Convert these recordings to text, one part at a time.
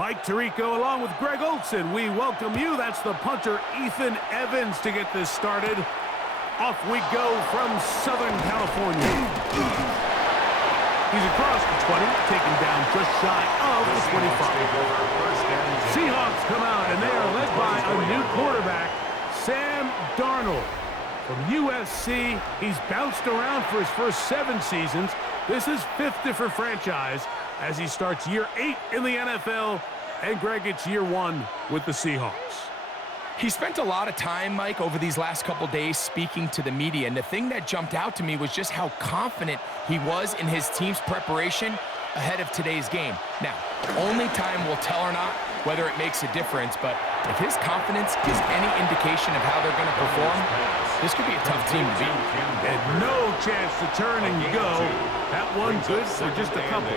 Mike Tirico along with Greg Olson. We welcome you. That's the punter, Ethan Evans, to get this started. Off we go from Southern California. He's across the 20, taken down just shy of the 25. Seahawks come out, and they are led by a new quarterback, Sam Darnold. From USC, he's bounced around for his first 7 seasons. This is 5th different franchise as he starts year 8 in the NFL. And Greg, it's year 1 with the Seahawks. He spent a lot of time, Mike, over these last couple days speaking to the media, and the thing that jumped out to me was just how confident he was in his team's preparation ahead of today's game. Now, only time will tell or not whether it makes a difference, but if his confidence is any indication of how they're going to perform, this could be a tough team to beat. And no chance to turn and go. That one good for just a couple.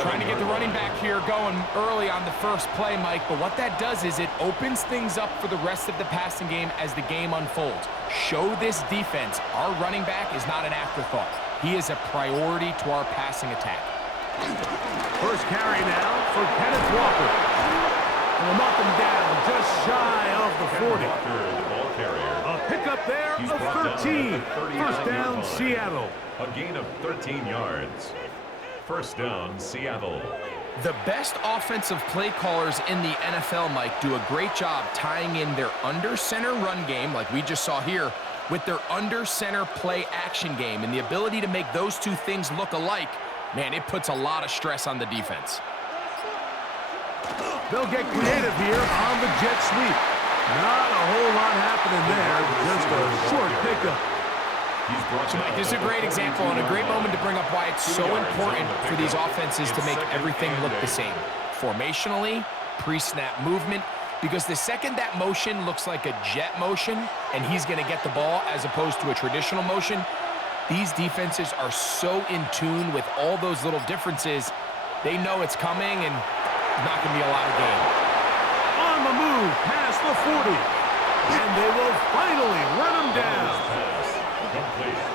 Trying to get the running back here going early on the first play, Mike, but what that does is it opens things up for the rest of the passing game as the game unfolds. Show this defense our running back is not an afterthought. He is a priority to our passing attack. First carry now for Kenneth Walker. And we'll knock him down just shy of the 40. A pickup there of 13. First down, Seattle. A gain of 13 yards. First down, Seattle. The best offensive play callers in the NFL, Mike, do a great job tying in their under-center run game, like we just saw here, with their under-center play action game. And the ability to make those two things look alike, man, it puts a lot of stress on the defense. They'll get creative here on the jet sweep. Not a whole lot happening there, just a short pickup. So, Mike, this is a great example and a great moment to bring up why it's so important for these offenses to make everything look the same. Formationally, pre-snap movement, because the second that motion looks like a jet motion and he's going to get the ball as opposed to a traditional motion, these defenses are so in tune with all those little differences. They know it's coming and not going to be a lot of gain. On the move past the 40. And they will finally run him down.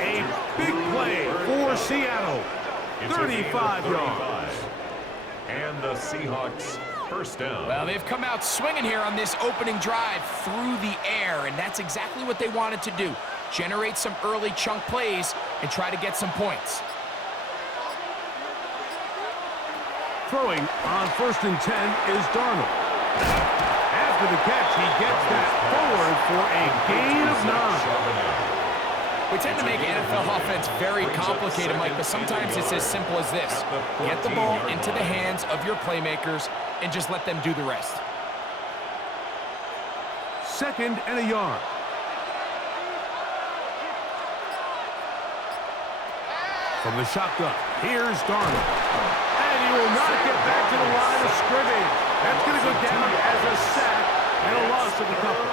A big play for Seattle. 35 yards. And the Seahawks first down. Well, they've come out swinging here on this opening drive through the air, and that's exactly what they wanted to do. Generate some early chunk plays and try to get some points. Throwing on 1st and 10 is Darnold. After the catch, he gets that forward for a gain of 9. We tend to make NFL offense very complicated, Mike, but sometimes it's as simple as this. Get the ball into the hands of your playmakers and just let them do the rest. 2nd and a yard. From the shotgun, here's Darnold. And he will not get back to the line of scrimmage. That's going to go down as a sack and a loss of a couple.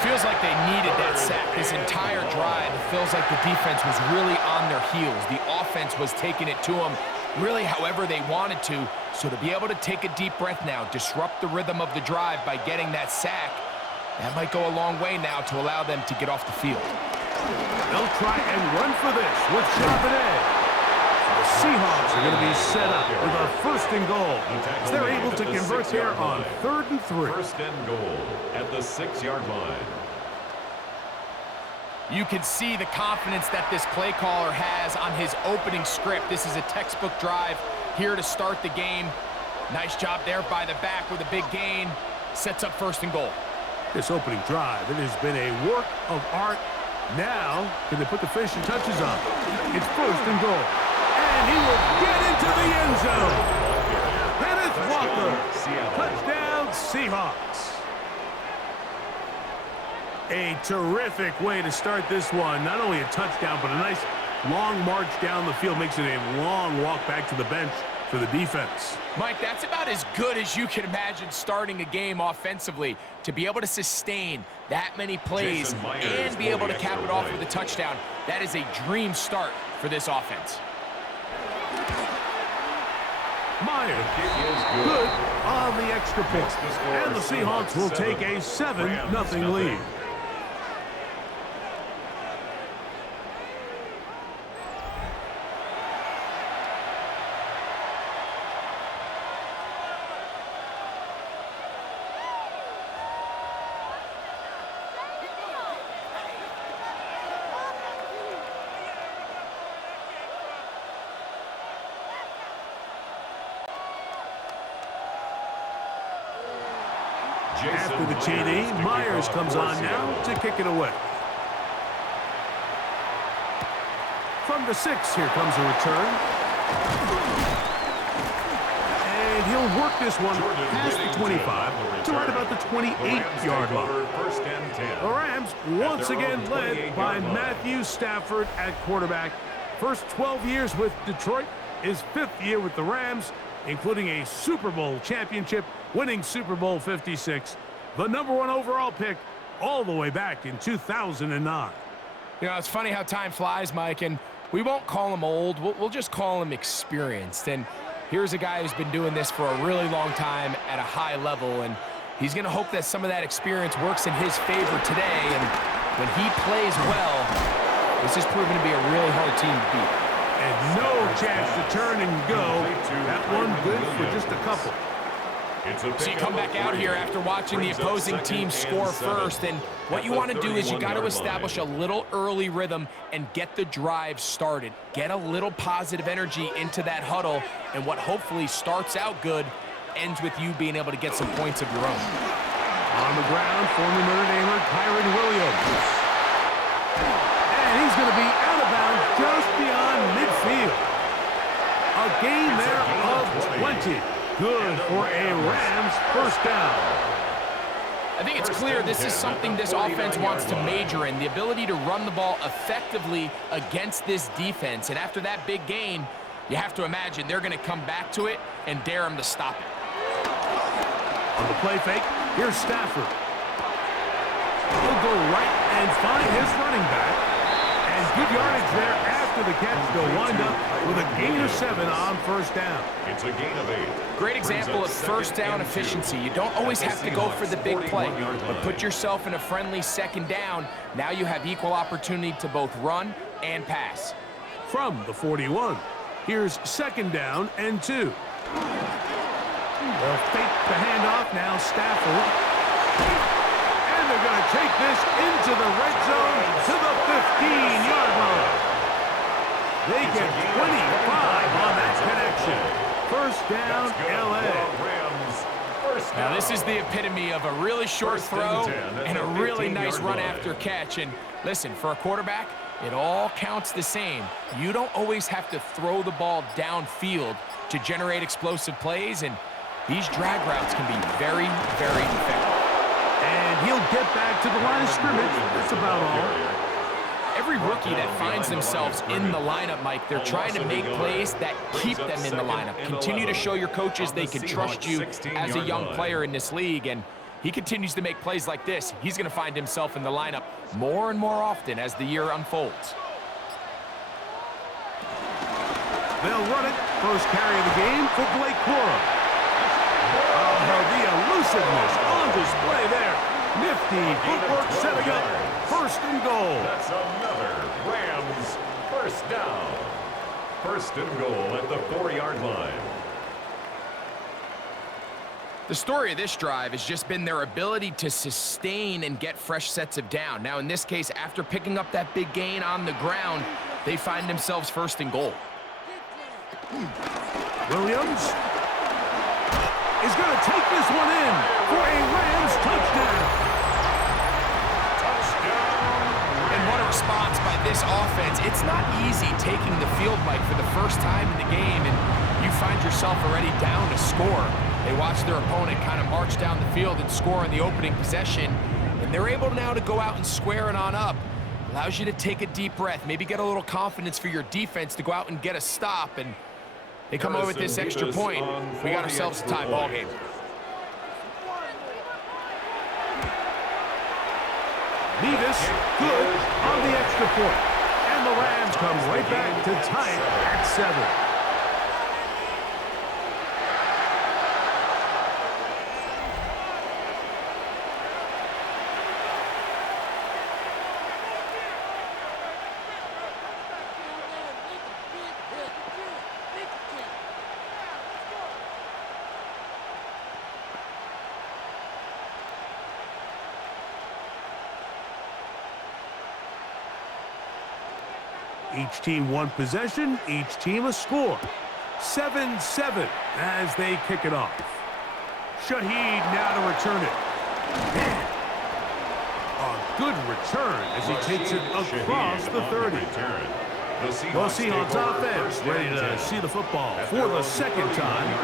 Feels like they needed that sack this entire drive. It feels like the defense was really on their heels. The offense was taking it to them really however they wanted to. So to be able to take a deep breath now, disrupt the rhythm of the drive by getting that sack, that might go a long way now to allow them to get off the field. They'll try and run for this with Charbonnet. The Seahawks are going to be set up with a 1st and goal. They're able to convert there on 3rd and 3. 1st and goal at the 6-yard line. You can see the confidence that this play caller has on his opening script. This is a textbook drive here to start the game. Nice job there by the back with a big gain. Sets up 1st and goal. This opening drive, it has been a work of art. Now, can they put the finishing touches on? It's 1st and goal. And he will get into the end zone. Kenneth Walker. Touchdown, Seahawks. A terrific way to start this one. Not only a touchdown, but a nice long march down the field. Makes it a long walk back to the bench for the defense. Mike, that's about as good as you can imagine starting a game offensively. To be able to sustain that many plays and be able to cap it off with a touchdown, that is a dream start for this offense. Myers, good on the extra point. And the Seahawks will take a 7-0 lead. After the TD, Myers comes on now to kick it away. From the 6, here comes a return. And he'll work this one past the 25 to right about the 28-yard line. The Rams once again led by Matthew Stafford at quarterback. First 12 years with Detroit, his 5th year with the Rams, including a Super Bowl championship, winning Super Bowl 56, the #1 overall pick all the way back in 2009. You know, it's funny how time flies, Mike, and we won't call him old. We'll just call him experienced. And here's a guy who's been doing this for a really long time at a high level, and he's going to hope that some of that experience works in his favor today. And when he plays well, this is proven to be a really hard team to beat. And no chance to turn and go. That one good for just a couple. So you come back out here after watching the opposing team score first, and what you want to do is you got to establish a little early rhythm and get the drive started. Get a little positive energy into that huddle, and what hopefully starts out good ends with you being able to get some points of your own. On the ground, former Notre Damer Kyren Williams. And he's going to be out of bounds just beyond midfield. A gain there of 20. Good for a Rams first down. I think it's clear this is something this offense wants to major in, the ability to run the ball effectively against this defense. And after that big gain, you have to imagine they're going to come back to it and dare them to stop it. On the play fake, here's Stafford. He'll go right and find his running back. And good yardage there after the catch. They'll wind up with a gain of 7 on first down. It's a gain of 8. Great example of first down efficiency. You don't always have to go for the big play, but put yourself in a friendly second down. Now you have equal opportunity to both run and pass. From the 41, here's second down and 2. They'll fake the handoff now, Stafford. And they're going to take this into the red zone to the 15-yard line. They get 25 on that connection. First down, L.A. Now, this is the epitome of a really short throw and a really nice run after catch. And listen, for a quarterback, it all counts the same. You don't always have to throw the ball downfield to generate explosive plays, and these drag routes can be very, very effective. And he'll get back to the line of scrimmage. That's about all. Every rookie that finds themselves in the lineup, Mike, they're trying to make plays that keep them in the lineup. Continue to show your coaches they can trust you as a young player in this league, and he continues to make plays like this. He's going to find himself in the lineup more and more often as the year unfolds. They'll run it. First carry of the game for Blake Corum. Oh, the elusiveness on display there. Nifty footwork setting up. First and goal. That's another Rams first down. First and goal at the 4-yard line. The story of this drive has just been their ability to sustain and get fresh sets of down. Now, in this case, after picking up that big gain on the ground, they find themselves first and goal. Williams is going to take this one in for a Rams touchdown. And what a response by this offense. It's not easy taking the field, Mike, for the first time in the game, and you find yourself already down to score. They watch their opponent kind of march down the field and score in the opening possession, and they're able now to go out and square it on up. Allows you to take a deep breath, maybe get a little confidence for your defense to go out and get a stop, and they come away with this extra point. We got ourselves a tie ball game. Nevis, good on the extra point. And the Rams come right back to tie it at 7. Each team one possession, each team a score. 7-7 as they kick it off. Shaheed now to return it. A good return as he takes it across the 30. The Seahawks offense ready to see the football for the second time.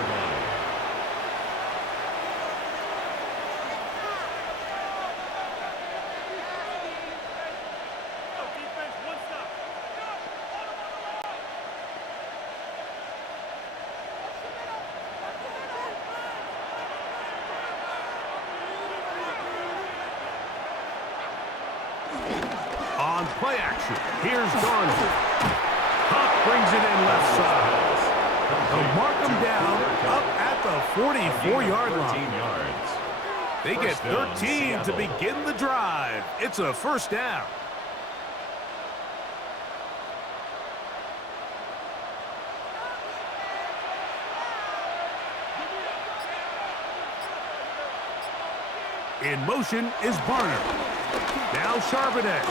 On play action, here's Darnold. Huck brings it in left side. They'll mark him down up at the 44-yard line. They get 13 to begin the drive. It's a first down. In motion is Barner. Now Charbonnet.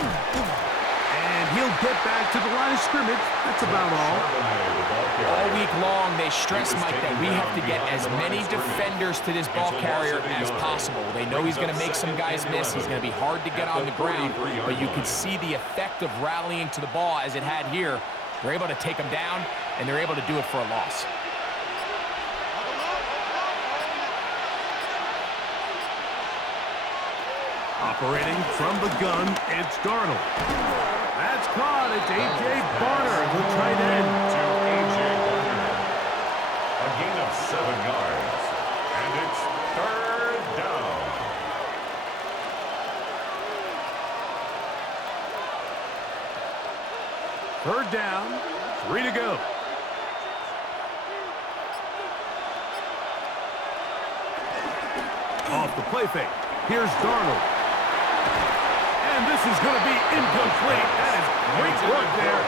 And he'll get back to the line of scrimmage. That's about all. All week long, they stress, Mike, that we have to get as many defenders to this ball carrier as possible. They know he's going to make some guys miss. He's going to be hard to get on the ground. But you can see the effect of rallying to the ball as it had here. They're able to take him down, and they're able to do it for a loss. Operating from the gun, it's Darnold. That's caught. It's A.J. Barner, the tight end. To A.J. Barner. A gain of 7 yards. And it's third down. Third down, 3 to go. Off the play fake. Here's Darnold. And this is going to be incomplete. That is great work there,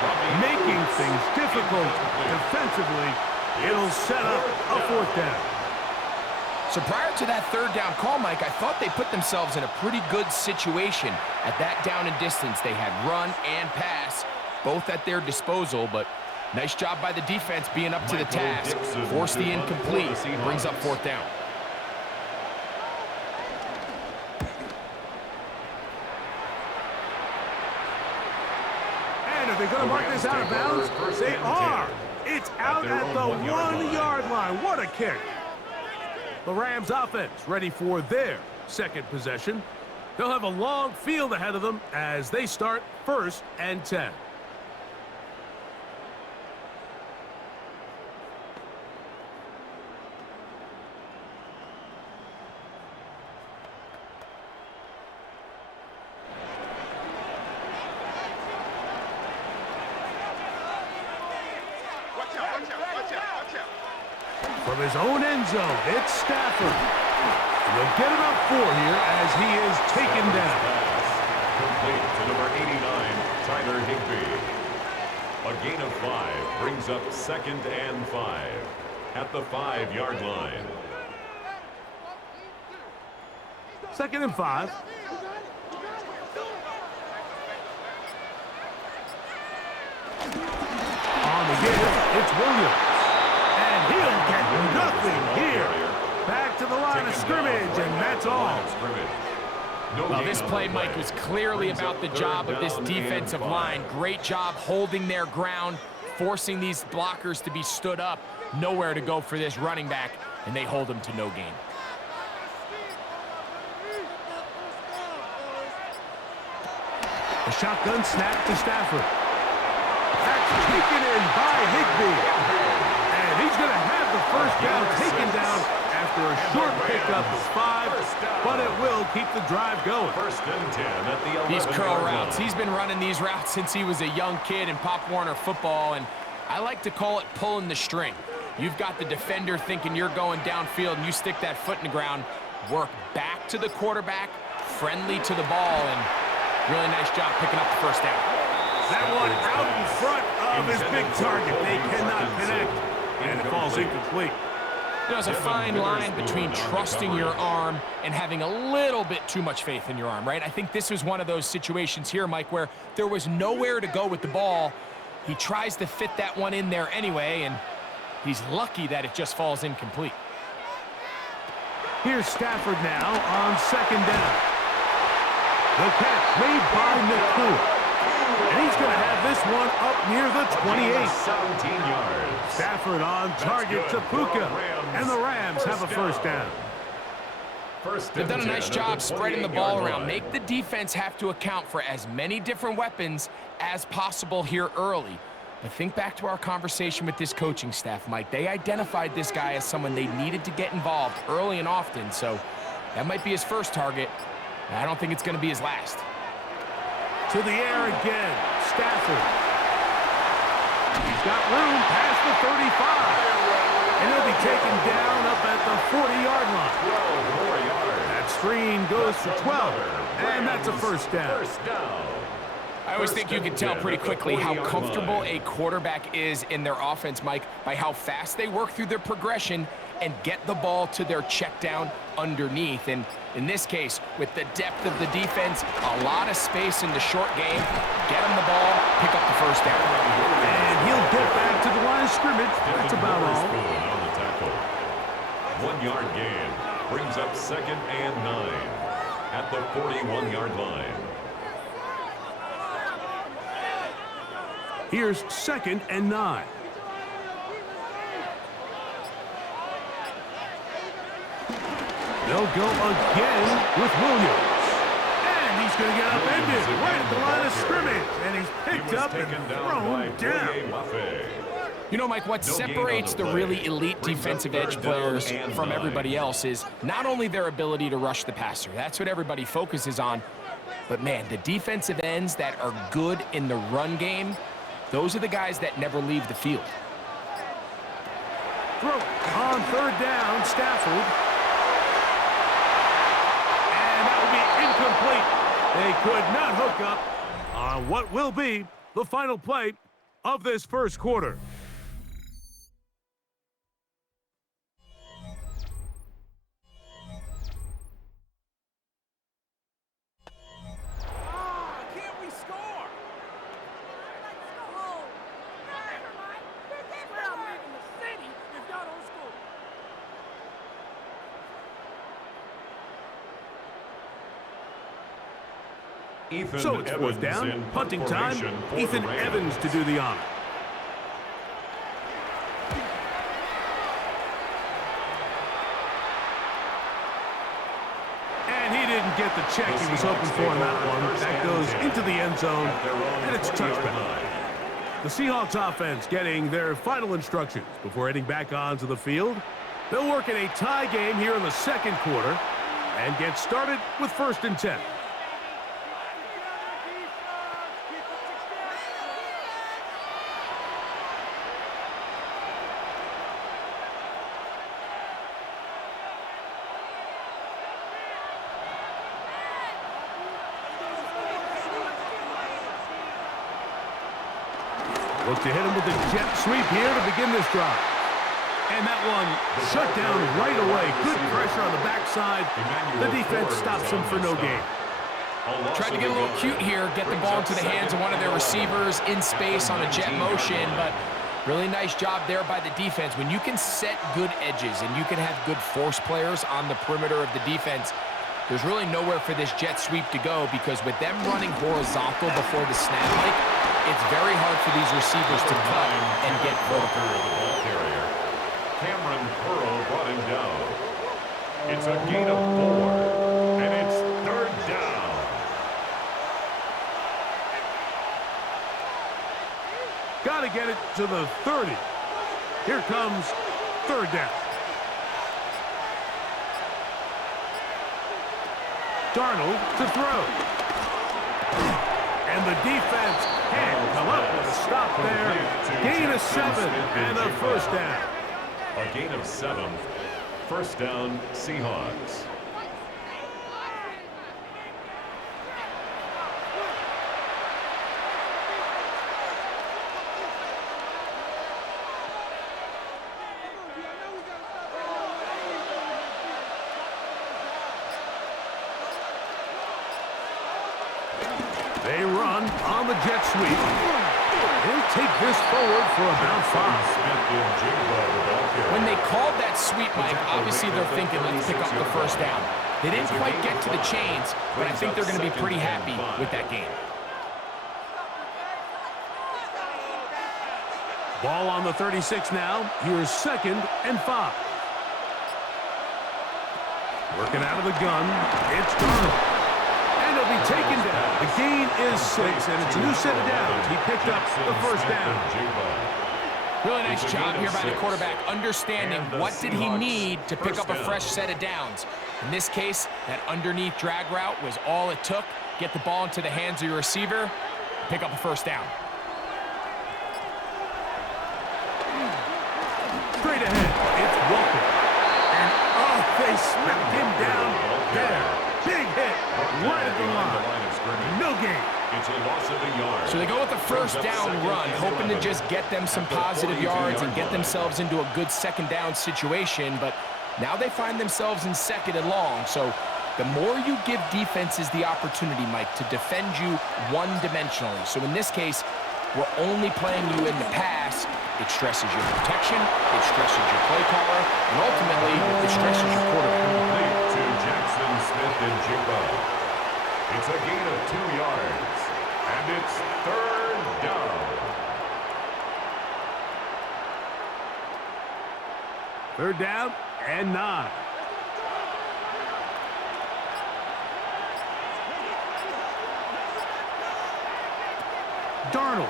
making things difficult defensively. It'll set up a fourth down. So prior to that third down call, Mike, I thought they put themselves in a pretty good situation at that down and distance. They had run and pass, both at their disposal, but nice job by the defense being up to the task. Force the incomplete, brings up fourth down. Are they going to mark this out of bounds? They are. It's out at the 1-yard line. What a kick. The Rams offense ready for their second possession. They'll have a long field ahead of them as they start 1st and 10. From his own end zone, it's Stafford. He'll get it up 4 here as he is taken down. Complete to number 89, Tyler Higbee. A gain of 5 brings up 2nd and 5 at the 5-yard line. 2nd and 5. On the give, it's Williams. And he'll get nothing here. Back to the line of scrimmage, and that's all. Well, this play, Mike, was clearly about the job of this defensive line. Great job holding their ground, forcing these blockers to be stood up. Nowhere to go for this running back, and they hold him to no gain. A shotgun snap to Stafford. That's taken in by Higbee. And he's going to have the first down taken down after a short pickup of 5, but it will keep the drive going. 1st and 10 at the 11-yard line. These curl routes, he's been running these routes since he was a young kid in Pop Warner football, and I like to call it pulling the string. You've got the defender thinking you're going downfield, and you stick that foot in the ground, work back to the quarterback, friendly to the ball, and really nice job picking up the first down. That one out in front of his big target. They cannot connect, and it falls incomplete. There's a fine line between trusting your arm and having a little bit too much faith in your arm, right? I think this was one of those situations here, Mike, where there was nowhere to go with the ball. He tries to fit that one in there anyway, and he's lucky that it just falls incomplete. Here's Stafford now on second down. The catch made by Nakua. And he's going to have this one up near the 28. 17 yards. Stafford on target to Puka. And the Rams have a first down. They've done a nice job spreading the ball around. Make the defense have to account for as many different weapons as possible here early. But think back to our conversation with this coaching staff, Mike. They identified this guy as someone they needed to get involved early and often. So that might be his first target. I don't think it's going to be his last. To the air again. Stafford. He's got room past the 35. And he'll be taken down up at the 40-yard line. That screen goes for 12. And that's a first down. I always think you can tell pretty quickly how comfortable a quarterback is in their offense, Mike, by how fast they work through their progression and get the ball to their check down underneath. And in this case, with the depth of the defense, a lot of space in the short game, get him the ball, pick up the first down. And he'll get back to the line of scrimmage. That's about all. 1 yard gain brings up 2nd and 9 at the 41-yard line. Here's 2nd and 9. They'll go again with Williams. And he's going to get upended right at the line of scrimmage. And he's picked up and thrown down. You know, Mike, what separates the really elite defensive edge players from everybody else is not only their ability to rush the passer. That's what everybody focuses on. But, man, the defensive ends that are good in the run game, those are the guys that never leave the field. Throw on 3rd down, Stafford. Incomplete. They could not hook up on what will be the final play of this first quarter. Can't we score? Let's go home. Never mind. We're not leaving the city if y'all don't score. So it's 4th down, punting time. Ethan Evans to do the honor. And he didn't get the check he was hoping for on that one. That goes into the end zone, and it's a touchback. The Seahawks offense getting their final instructions before heading back onto the field. They'll work in a tie game here in the second quarter and get started with 1st and 10. Look to hit him with the jet sweep here to begin this drive. And that one shut down right away. Good pressure on the backside. The defense stops him for no gain. Tried to get a little cute here, get the ball into the hands of one of their receivers in space on a jet motion, but really nice job there by the defense. When you can set good edges and you can have good force players on the perimeter of the defense, there's really nowhere for this jet sweep to go, because with them running horizontal before the snap, Mike, it's very hard for these receivers to cut and get vertical. Cameron Pearl brought him down. It's a gain of 4, and it's 3rd down. Got to get it to the 30. Here comes 3rd down. Darnold to throw. And the defense can't come up with a stop there. Gain of 7 and a first down. A gain of 7. 1st down, Seahawks. They run on the jet sweep. He'll take this forward for about 5. When they called that sweep, Mike, obviously they're thinking, let's pick up the first down. They didn't quite get to the chains, but I think they're going to be pretty happy with that game. Ball on the 36 now. Here's 2nd and 5. Working out of the gun. It's Darnold. And he'll be taken down. The gain is 6, and it's a new set of downs. He picked up the first down. Really nice job here by the quarterback, understanding what did he need to pick up a fresh set of downs. In this case, that underneath drag route was all it took. Get the ball into the hands of your receiver, pick up a first down. Straight ahead, it's Walker. And, oh, they smacked him down there. Big hit right at the line. No gain. It's a loss of a yard. So they go with the first down run, hoping to just get them some positive yards and get themselves into a good second down situation, but now they find themselves in 2nd and long. So the more you give defenses the opportunity, Mike, to defend you one-dimensionally. So in this case, we're only playing you in the pass. It stresses your protection, it stresses your play caller, and ultimately, it stresses your quarterback. To Jackson Smith and Jigba. It's a gain of 2 yards, and it's 3rd down. 3rd down and 9. Darnold.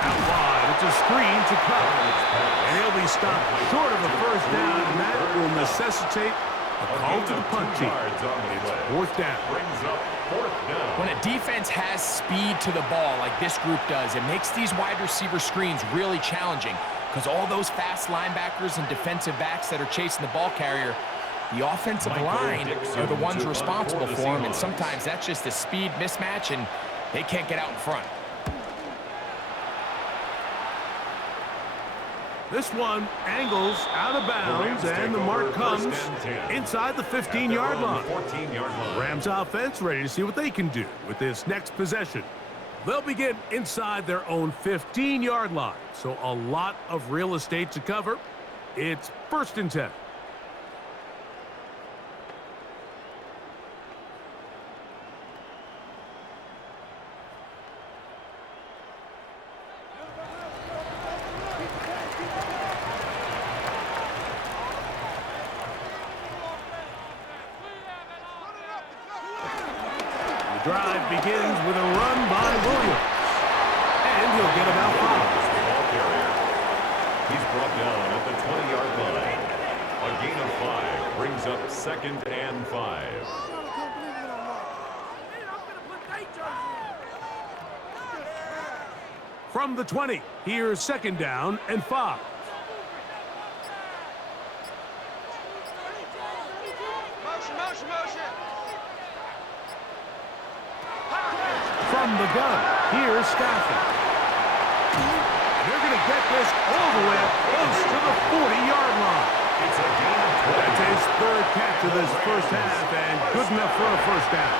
Out wide. It's a screen to Cup. And he'll be stopped short of a first down, and that will necessitate a call to the punt team. It's 4th down. When a defense has speed to the ball like this group does, it makes these wide receiver screens really challenging because all those fast linebackers and defensive backs that are chasing the ball carrier, the offensive line are the ones responsible for them, and sometimes that's just a speed mismatch, and they can't get out in front. This one angles out of bounds, and the mark comes inside the 15-yard line. Rams offense ready to see what they can do with this next possession. They'll begin inside their own 15-yard line, so a lot of real estate to cover. It's 1st and 10. Drive begins with a run by Williams. And he'll get about 5. He's brought down at the 20-yard line. A gain of 5 brings up 2nd and 5. From the 20, here's 2nd down and 5. From the gun, here's Stafford. They're going to get this all the way up close to the 40-yard line. It's a gain of 12. That's his 3rd catch of this first half, and good enough for a first down.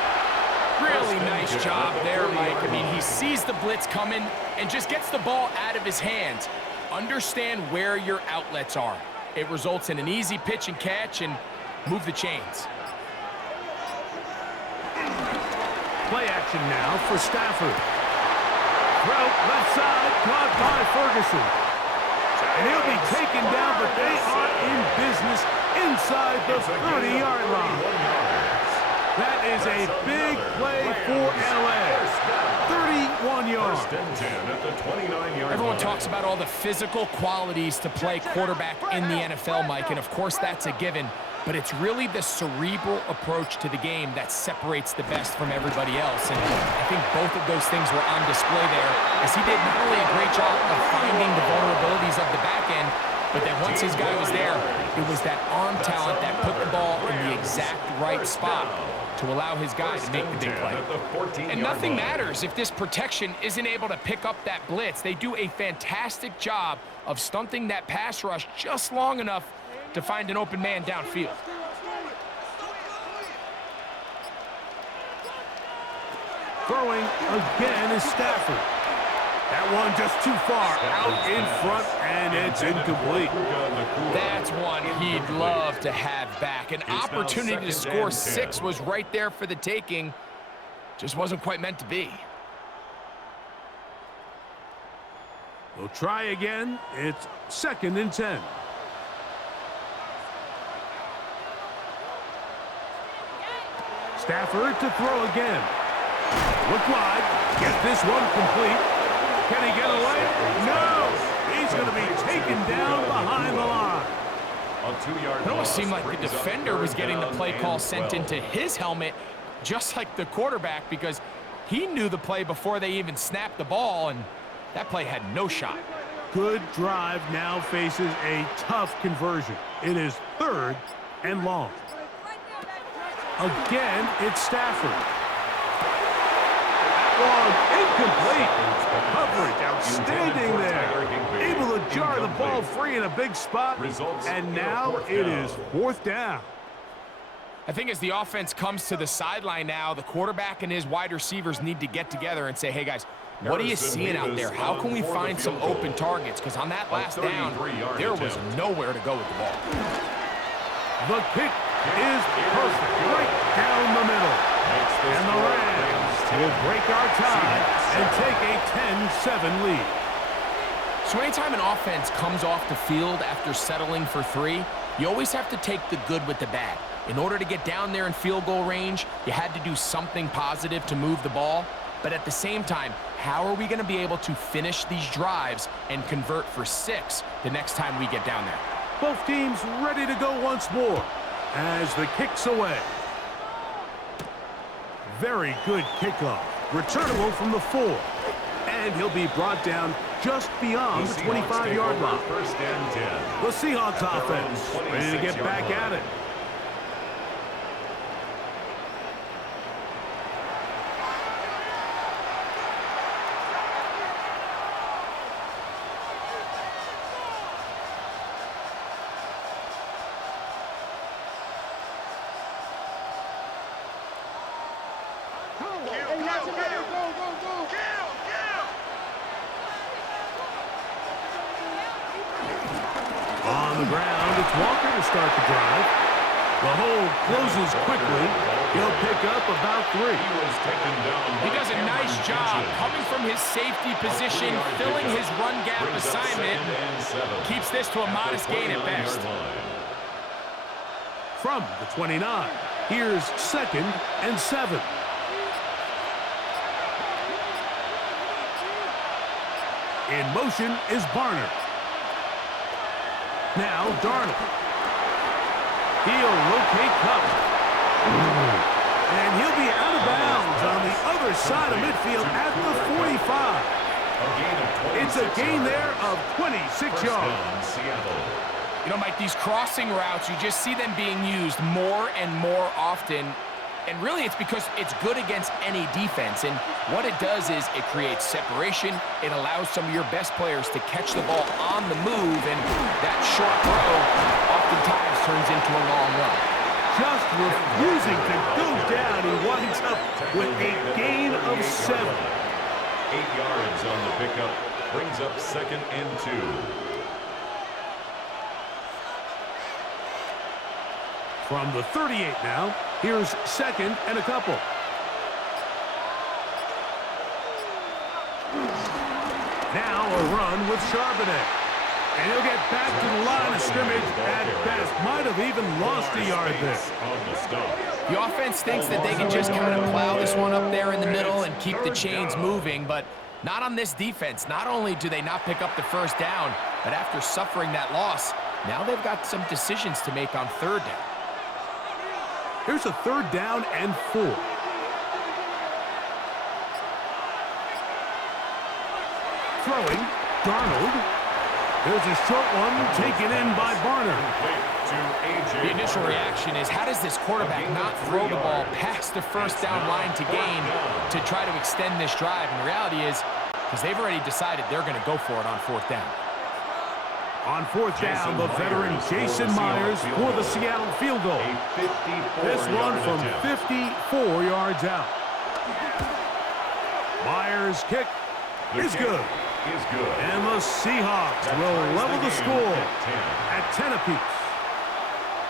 Really nice job there, Mike. I mean, he sees the blitz coming and just gets the ball out of his hands. Understand where your outlets are. It results in an easy pitch and catch and move the chains. Play action now for Stafford. Throw left side, caught by Ferguson. And he'll be taken down, but they are in business inside the 30-yard line. That is a big play for L.A. 31 yards. Everyone talks about all the physical qualities to play quarterback in the NFL, Mike, and of course that's a given. But it's really the cerebral approach to the game that separates the best from everybody else. And I think both of those things were on display there, as he did not only a great job of finding the vulnerabilities of the back end, but then once his guy was there, it was that arm talent that put the ball in the exact right spot to allow his guy to make the big play. And nothing matters if this protection isn't able to pick up that blitz. They do a fantastic job of stunting that pass rush just long enough to find an open man downfield. Throwing again is Stafford. That one just too far out in front, and it's incomplete. That's one he'd love to have back. An opportunity to score 6 was right there for the taking. Just wasn't quite meant to be. We'll try again. It's 2nd and 10. Stafford to throw again. Look wide. Get this one complete. Can he get away? No! He's going to be taken down behind the line. It almost seemed like the defender was getting the play call sent into his helmet, just like the quarterback, because he knew the play before they even snapped the ball, and that play had no shot. Good drive now faces a tough conversion. It is 3rd and long. Again, it's Stafford. Incomplete. Coverage outstanding there. Able to jar the ball free in a big spot. And now it is 4th down. I think as the offense comes to the sideline now, the quarterback and his wide receivers need to get together and say, hey, guys, what are you seeing out there? How can we find some open targets? Because on that last down, there was nowhere to go with the ball. The kick is perfect right down the middle. And the Rams will break our tie and take a 10-7 lead. So anytime an offense comes off the field after settling for 3, you always have to take the good with the bad. In order to get down there in field goal range, you had to do something positive to move the ball. But at the same time, how are we going to be able to finish these drives and convert for 6 the next time we get down there? Both teams ready to go once more as the kick's away. Very good kickoff. Returnable from the 4. And he'll be brought down just beyond the 25-yard line. 1st and 10. The Seahawks offense ready to get back at it. On the ground, it's Walker to start the drive. The hole closes quickly. He'll pick up about 3. He does a nice job coming from his safety position, filling his run gap assignment. Keeps this to a modest gain at best. From the 29, here's 2nd and 7. In motion is Barner. Now Darnold. He'll rotate Cup. And he'll be out of bounds on the other side of midfield at the 45. It's a gain there of 26 yards. You know, Mike, these crossing routes, you just see them being used more and more often. And really, it's because it's good against any defense. And what it does is it creates separation. It allows some of your best players to catch the ball on the move. And that short throw oftentimes turns into a long run. Just refusing to go down. He winds up with a gain of 7. 8 yards on the pickup. Brings up 2nd and 2. From the 38 now, here's 2nd and a couple. Now a run with Charbonnet. And he'll get back to the line of scrimmage at best. Might have even lost a yard there. The offense thinks that they can just kind of plow this one up there in the middle and keep the chains moving, but not on this defense. Not only do they not pick up the 1st down, but after suffering that loss, now they've got some decisions to make on 3rd down. Here's a 3rd down and 4. Throwing, Darnold. There's a short one taken in by Barner. The initial reaction is, how does this quarterback not throw the ball past the 1st down line to gain to try to extend this drive? And the reality is, because they've already decided they're going to go for it on 4th down. On 4th down, the veteran Jason Myers for the Seattle field goal. This one from 54 yards out. Myers kick is good. Is good. And the Seahawks will level the score at 10 apiece.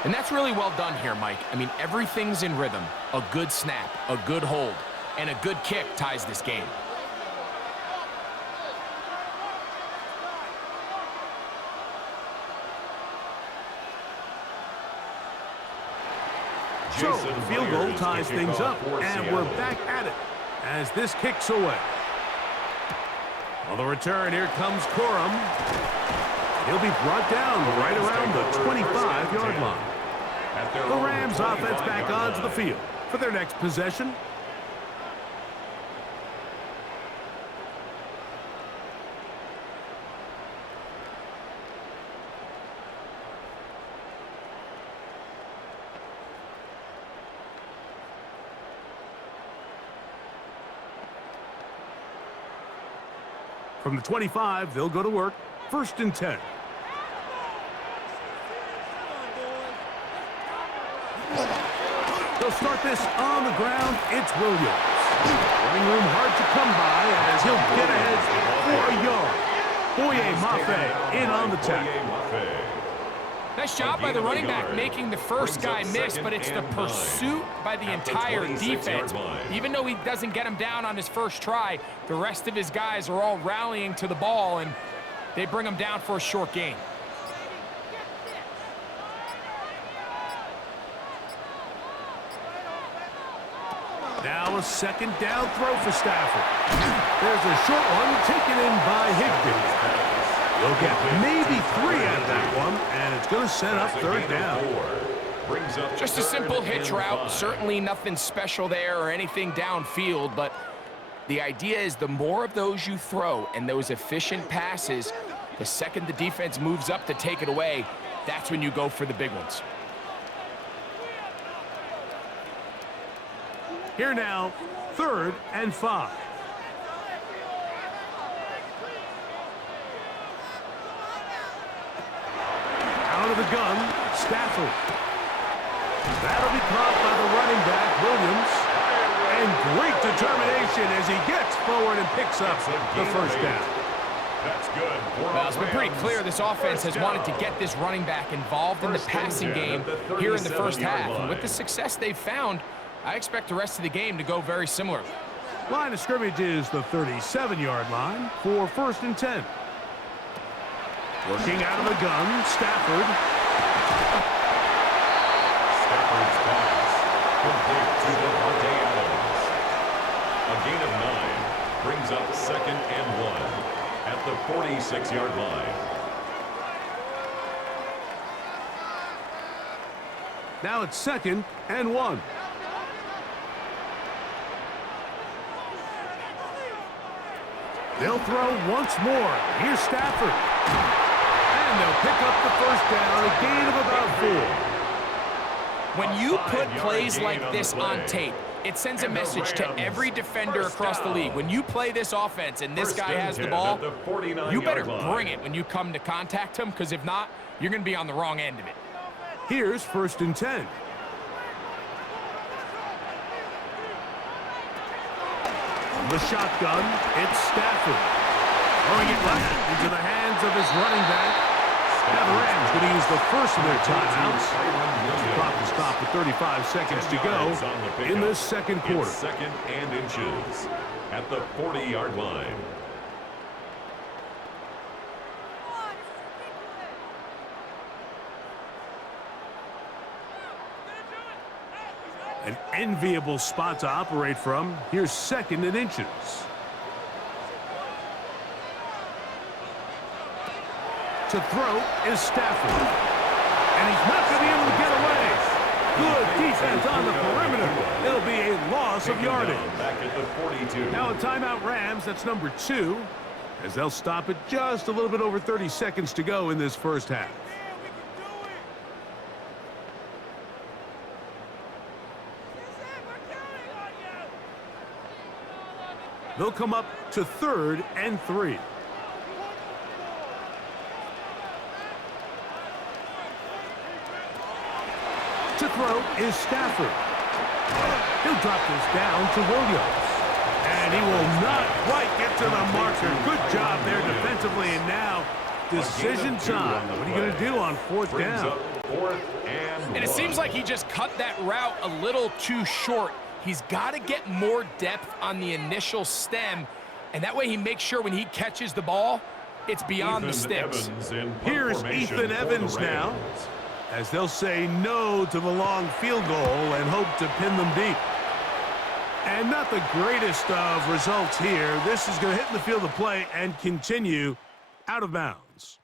And that's really well done here, Mike. I mean, everything's in rhythm. A good snap, a good hold, and a good kick ties this game. So, the field goal ties things up, and we're back at it as this kicks away. On the return, here comes Corum. He'll be brought down right around the 25-yard line. The Rams offense back onto the field for their next possession. From the 25, they'll go to work. 1st and 10. They'll start this on the ground. It's Williams. Running room hard to come by as he'll get ahead for a yard. Boye Mafe in on the tackle. Nice job by the running back making the first guy miss, but it's the pursuit by the entire defense. Even though he doesn't get him down on his first try, the rest of his guys are all rallying to the ball, and they bring him down for a short gain. Now a 2nd down throw for Stafford. There's a short one taken in by Higbee. We'll get maybe 3 out of that one, and it's going to set up 3rd down. Just a simple hitch route. Certainly nothing special there or anything downfield, but the idea is the more of those you throw and those efficient passes, the second the defense moves up to take it away, that's when you go for the big ones. Here now, 3rd and 5. Out of the gun, Stafford. That'll be caught by the running back, Williams. And great determination as he gets forward and picks up the 1st down. That's good. Well, it's been pretty clear this offense has wanted to get this running back involved in the passing game here in the first half. And with the success they've found, I expect the rest of the game to go very similar. Line of scrimmage is the 37-yard line for 1st and 10. Working out of the gun, Stafford. Stafford's pass complete to Devontae Adams. A gain of 9 brings up 2nd and 1 at the 46-yard line. Now it's 2nd and 1. They'll throw once more. Here's Stafford. And they'll pick up the 1st down, a gain of about 4. When you put plays like this on tape, it sends a message to every defender across the league. When you play this offense and this guy has the ball, you better bring it when you come to contact him, because if not, you're going to be on the wrong end of it. Here's 1st and 10. From the shotgun, it's Stafford. Throwing it left into the hands of his running back. Now the Rams going to use the first of their timeouts. The clock will stop with 35 seconds to go in the 2nd quarter. 2nd and inches at the 40-yard line. An enviable spot to operate from. Here's 2nd and inches. To throw is Stafford. And he's not going to be able to get away. Good defense on the perimeter. It'll be a loss of yardage. Back at the 42. Now a timeout Rams, that's number 2, as they'll stop it just a little bit over 30 seconds to go in this first half. They'll come up to 3rd and 3. To throw is Stafford. He'll drop this down to Williams. And And he will not quite get to the marker. Good job there defensively, and now decision time. What are you going to do on fourth down? And it seems like he just cut that route a little too short. He's got to get more depth on the initial stem, and that way he makes sure when he catches the ball, it's beyond the sticks. Here's Ethan Evans now, as they'll say no to the long field goal and hope to pin them deep. And not the greatest of results here. This is going to hit in the field of play and continue out of bounds.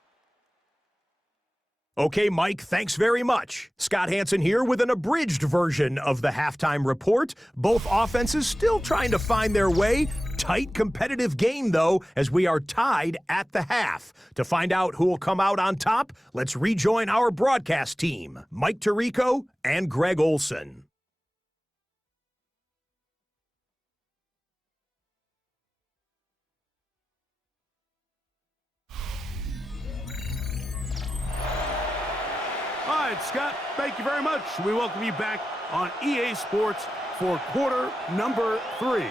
Okay, Mike, thanks very much. Scott Hansen here with an abridged version of the halftime report. Both offenses still trying to find their way. Tight competitive game, though, as we are tied at the half. To find out who will come out on top, let's rejoin our broadcast team, Mike Tirico and Greg Olson. All right, Scott, thank you very much. We welcome you back on EA Sports for quarter number 3.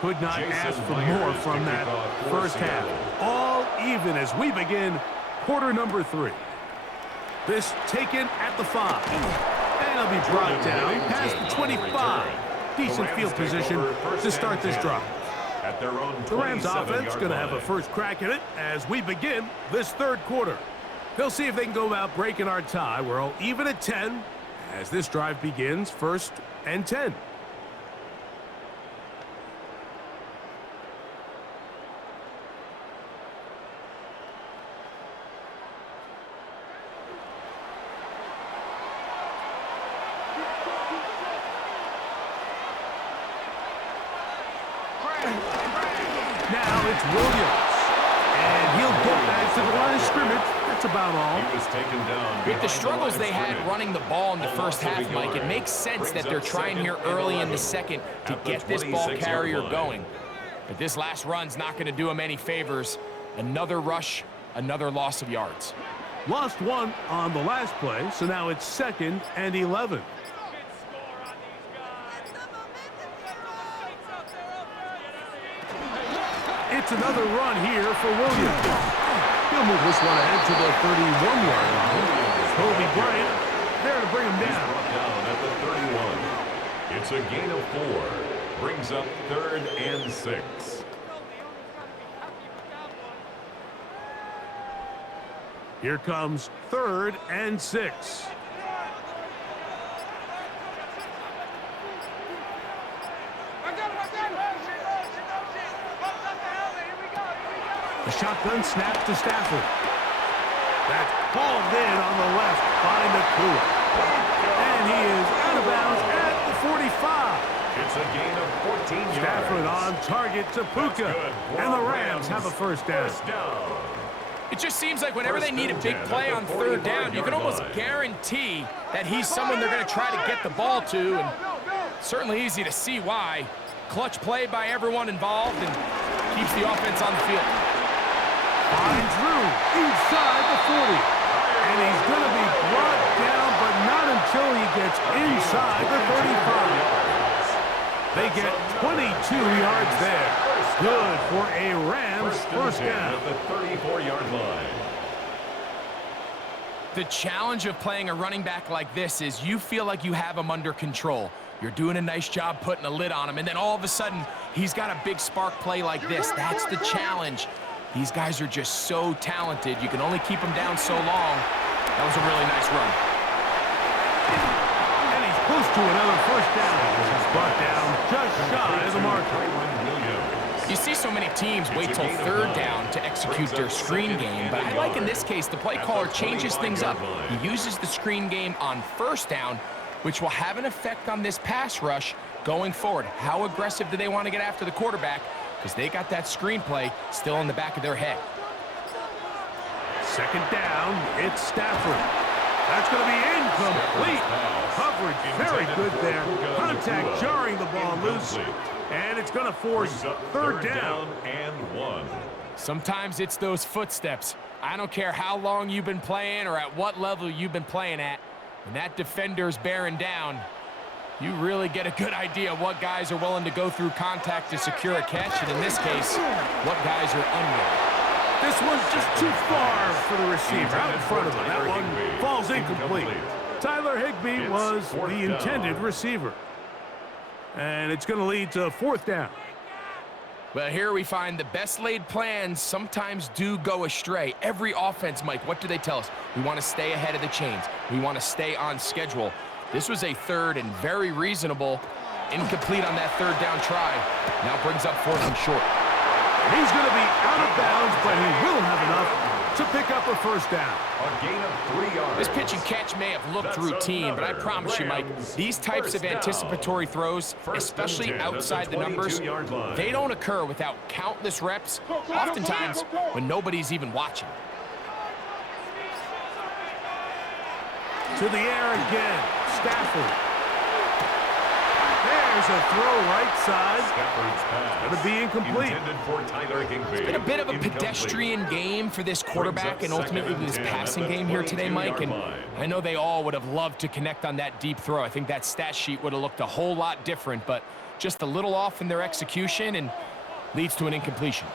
Could not ask for more from that first half. All even as we begin quarter number 3. This taken at the 5. And it'll be brought down past the 25. Decent field position to start this drive. The Rams offense going to have a first crack at it as we begin this third quarter. They'll see if they can go about breaking our tie. We're all even at 10 as this drive begins, 1st and 10. Now it's Williams, and he'll get back to the line of scrimmage. That's about all. He was taken down. With the struggles they had running the ball in the first half, Mike, it makes sense that they're trying here early in the second to get this ball carrier going. But this last run's not going to do him any favors. Another rush, another loss of yards. Lost 1 on the last play, so now it's 2nd and 11. It's another run here for Williams. He'll move this one ahead to the 31-yard line. Kobe Bryant there to bring him down. Down at the 31. It's a gain of 4. Brings up 3rd and 6. Here comes 3rd and 6. The shotgun snap to Stafford. That's hauled in on the left by Nakua. And he is out of bounds at the 45. It's a gain of 14 yards. Stafford on target to Puka. And the Rams have a first down. It just seems like whenever they need a big play on 3rd down, you can almost guarantee that he's someone they're going to try to get the ball to, and certainly easy to see why. Clutch play by everyone involved and keeps the offense on the field. Finds room inside the 40. And he's going to be brought down, but not until he gets inside the 35. They get 22 yards there. Good for a Rams first down. At the 34-yard line. The challenge of playing a running back like this is you feel like you have him under control. You're doing a nice job putting a lid on him, and then all of a sudden, he's got a big spark play like this. That's the challenge. These guys are just so talented. You can only keep them down so long. That was a really nice run. And he's close to another first down. He's brought down just shy of the marker. You see so many teams wait till 3rd down to execute their screen game, but I like in this case the play caller changes things up. He uses the screen game on 1st down, which will have an effect on this pass rush going forward. How aggressive do they want to get after the quarterback? Because they got that screenplay still in the back of their head. 2nd down, it's Stafford. That's going to be incomplete. Coverage very good there. Contact jarring the ball loose. And it's going to force third down. And 1. Sometimes it's those footsteps. I don't care how long you've been playing or at what level you've been playing at. When that defender's bearing down, you really get a good idea of what guys are willing to go through contact to secure a catch, and in this case, what guys are unwilling. This one's just too far for the receiver out in front of him. That one falls incomplete. Tyler Higbee was the intended receiver. And it's going to lead to fourth down. Well, here we find the best laid plans sometimes do go astray. Every offense, Mike, what do they tell us? We want to stay ahead of the chains. We want to stay on schedule. This was a third and very reasonable. Incomplete on that third down try. Now brings up fourth and short. He's going to be out of bounds, but he will have enough to pick up a first down. A gain of 3 yards. This pitch and catch may have looked routine, but I promise you, Mike, these types of anticipatory throws, especially outside the numbers, they don't occur without countless reps, oftentimes when nobody's even watching. To the air again. Stafford. There's a throw right side. Stafford's pass. Going to be incomplete. Intended for Tyler Higbee. It's been a bit of a pedestrian game for this quarterback and ultimately this passing game here today, Mike. And I know they all would have loved to connect on that deep throw. I think that stat sheet would have looked a whole lot different, but just a little off in their execution and leads to an incompletion.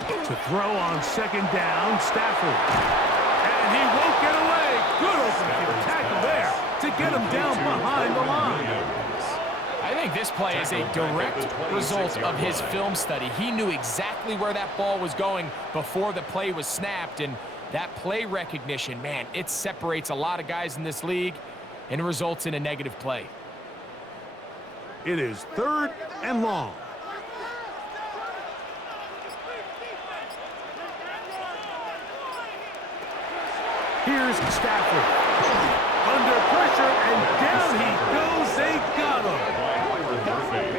To throw on second down, Stafford. And he won't get away. Good open field tackle there to get him down behind the line. I think this play is a direct result of his film study. He knew exactly where that ball was going before the play was snapped, and that play recognition, man, it separates a lot of guys in this league and results in a negative play. It is third and long. Here's Stafford. Under pressure, and down he goes. They got him.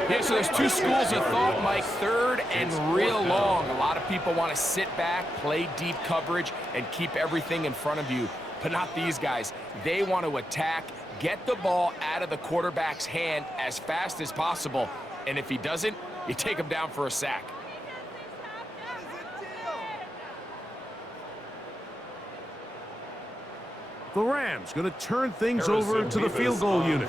Yeah, so there's two schools of thought, Mike. Third and real long. A lot of people want to sit back, play deep coverage, and keep everything in front of you. But not these guys. They want to attack, get the ball out of the quarterback's hand as fast as possible. And if he doesn't, you take him down for a sack. The Rams going to turn things over to the field goal unit.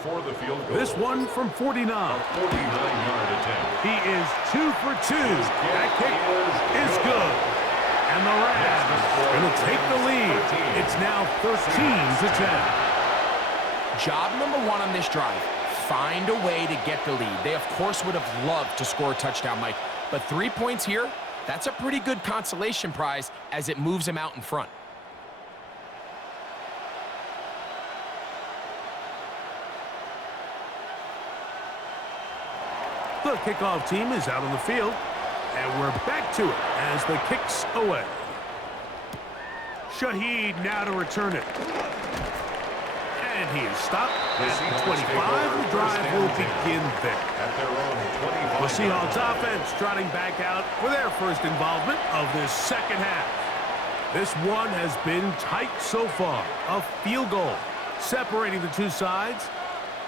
This one from 49. A 49-yard attempt. He is 2 for 2. That kick is good. And the Rams going to take the lead. It's now 13-10. Job number one on this drive, find a way to get the lead. They, of course, would have loved to score a touchdown, Mike. But 3 points here, that's a pretty good consolation prize as it moves them out in front. The kickoff team is out on the field, and we're back to it as the kick's away. Shaheed now to return it. And he is stopped at the 25. The drive will begin there. At their own 25. The Seahawks offense trotting back out for their first involvement of this second half. This one has been tight so far. A field goal separating the two sides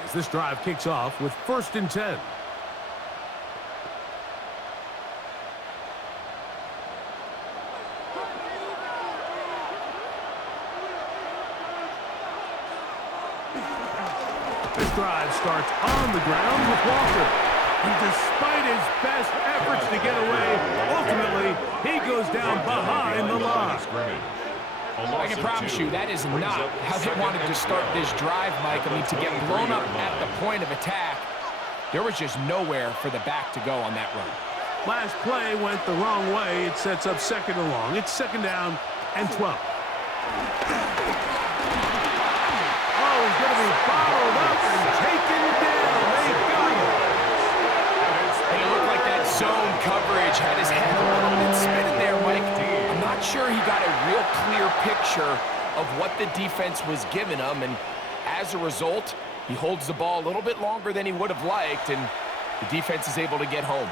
as this drive kicks off with 1st and 10. This drive starts on the ground with Walker. And despite his best efforts to get away, ultimately, he goes down behind the line. I can promise you that is not how they wanted to start this drive, Mike. I mean, to get blown up at the point of attack, there was just nowhere for the back to go on that run. Last play went the wrong way. It sets up 2nd and long. It's 2nd down and 12. He's going to be followed up and taken down. They got him. And it looked like that zone coverage had his head a little bit spinning there, Mike. I'm not sure he got a real clear picture of what the defense was giving him, and as a result, he holds the ball a little bit longer than he would have liked, and the defense is able to get home.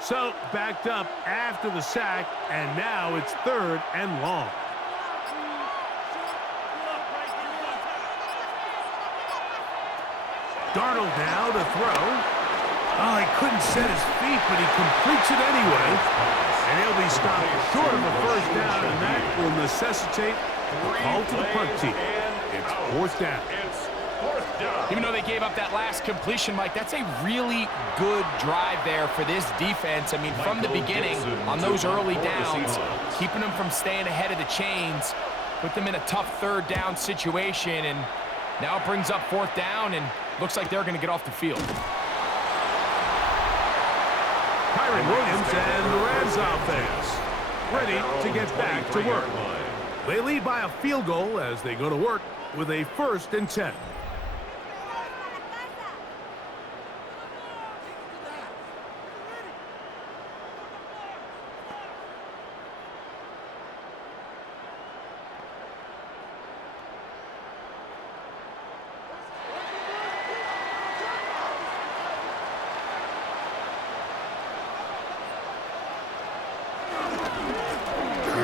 So, backed up after the sack, and now it's 3rd and long. Darnold now to throw. Oh, he couldn't set his feet, but he completes it anyway. And he'll be stopped short of a first down, and that will necessitate a call to the punt team. It's 4th down. Even though they gave up that last completion, Mike, that's a really good drive there for this defense. I mean, from the beginning, on those early downs, keeping them from staying ahead of the chains, put them in a tough 3rd down situation, and now it brings up 4th down, and looks like they're going to get off the field. Kyron Williams and the Rams offense ready to get back to work. They lead by a field goal as they go to work with a 1st and 10.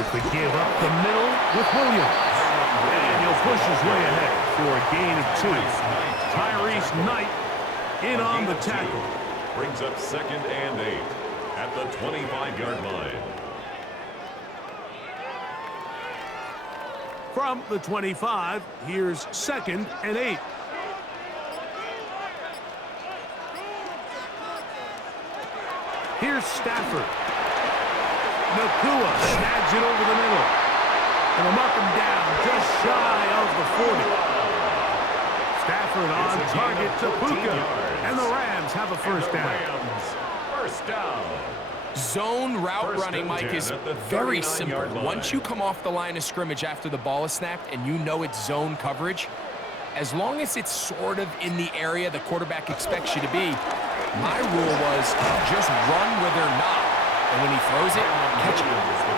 To give up the middle with Williams. And he'll push his way ahead for a gain of 2. Tyrese Knight in on the tackle. Brings up 2nd and 8 at the 25-yard line. From the 25, here's 2nd and 8. Here's Stafford. Nakua snags it over the middle. And they'll mark him down just shy of the 40. Stafford on target to Puka. And the Rams have a first down. First down. Zone route running, Mike, is very simple. Once you come off the line of scrimmage after the ball is snapped and you know it's zone coverage, as long as it's sort of in the area the quarterback expects you to be, my rule was just run where they're not. And when he throws it, catch it.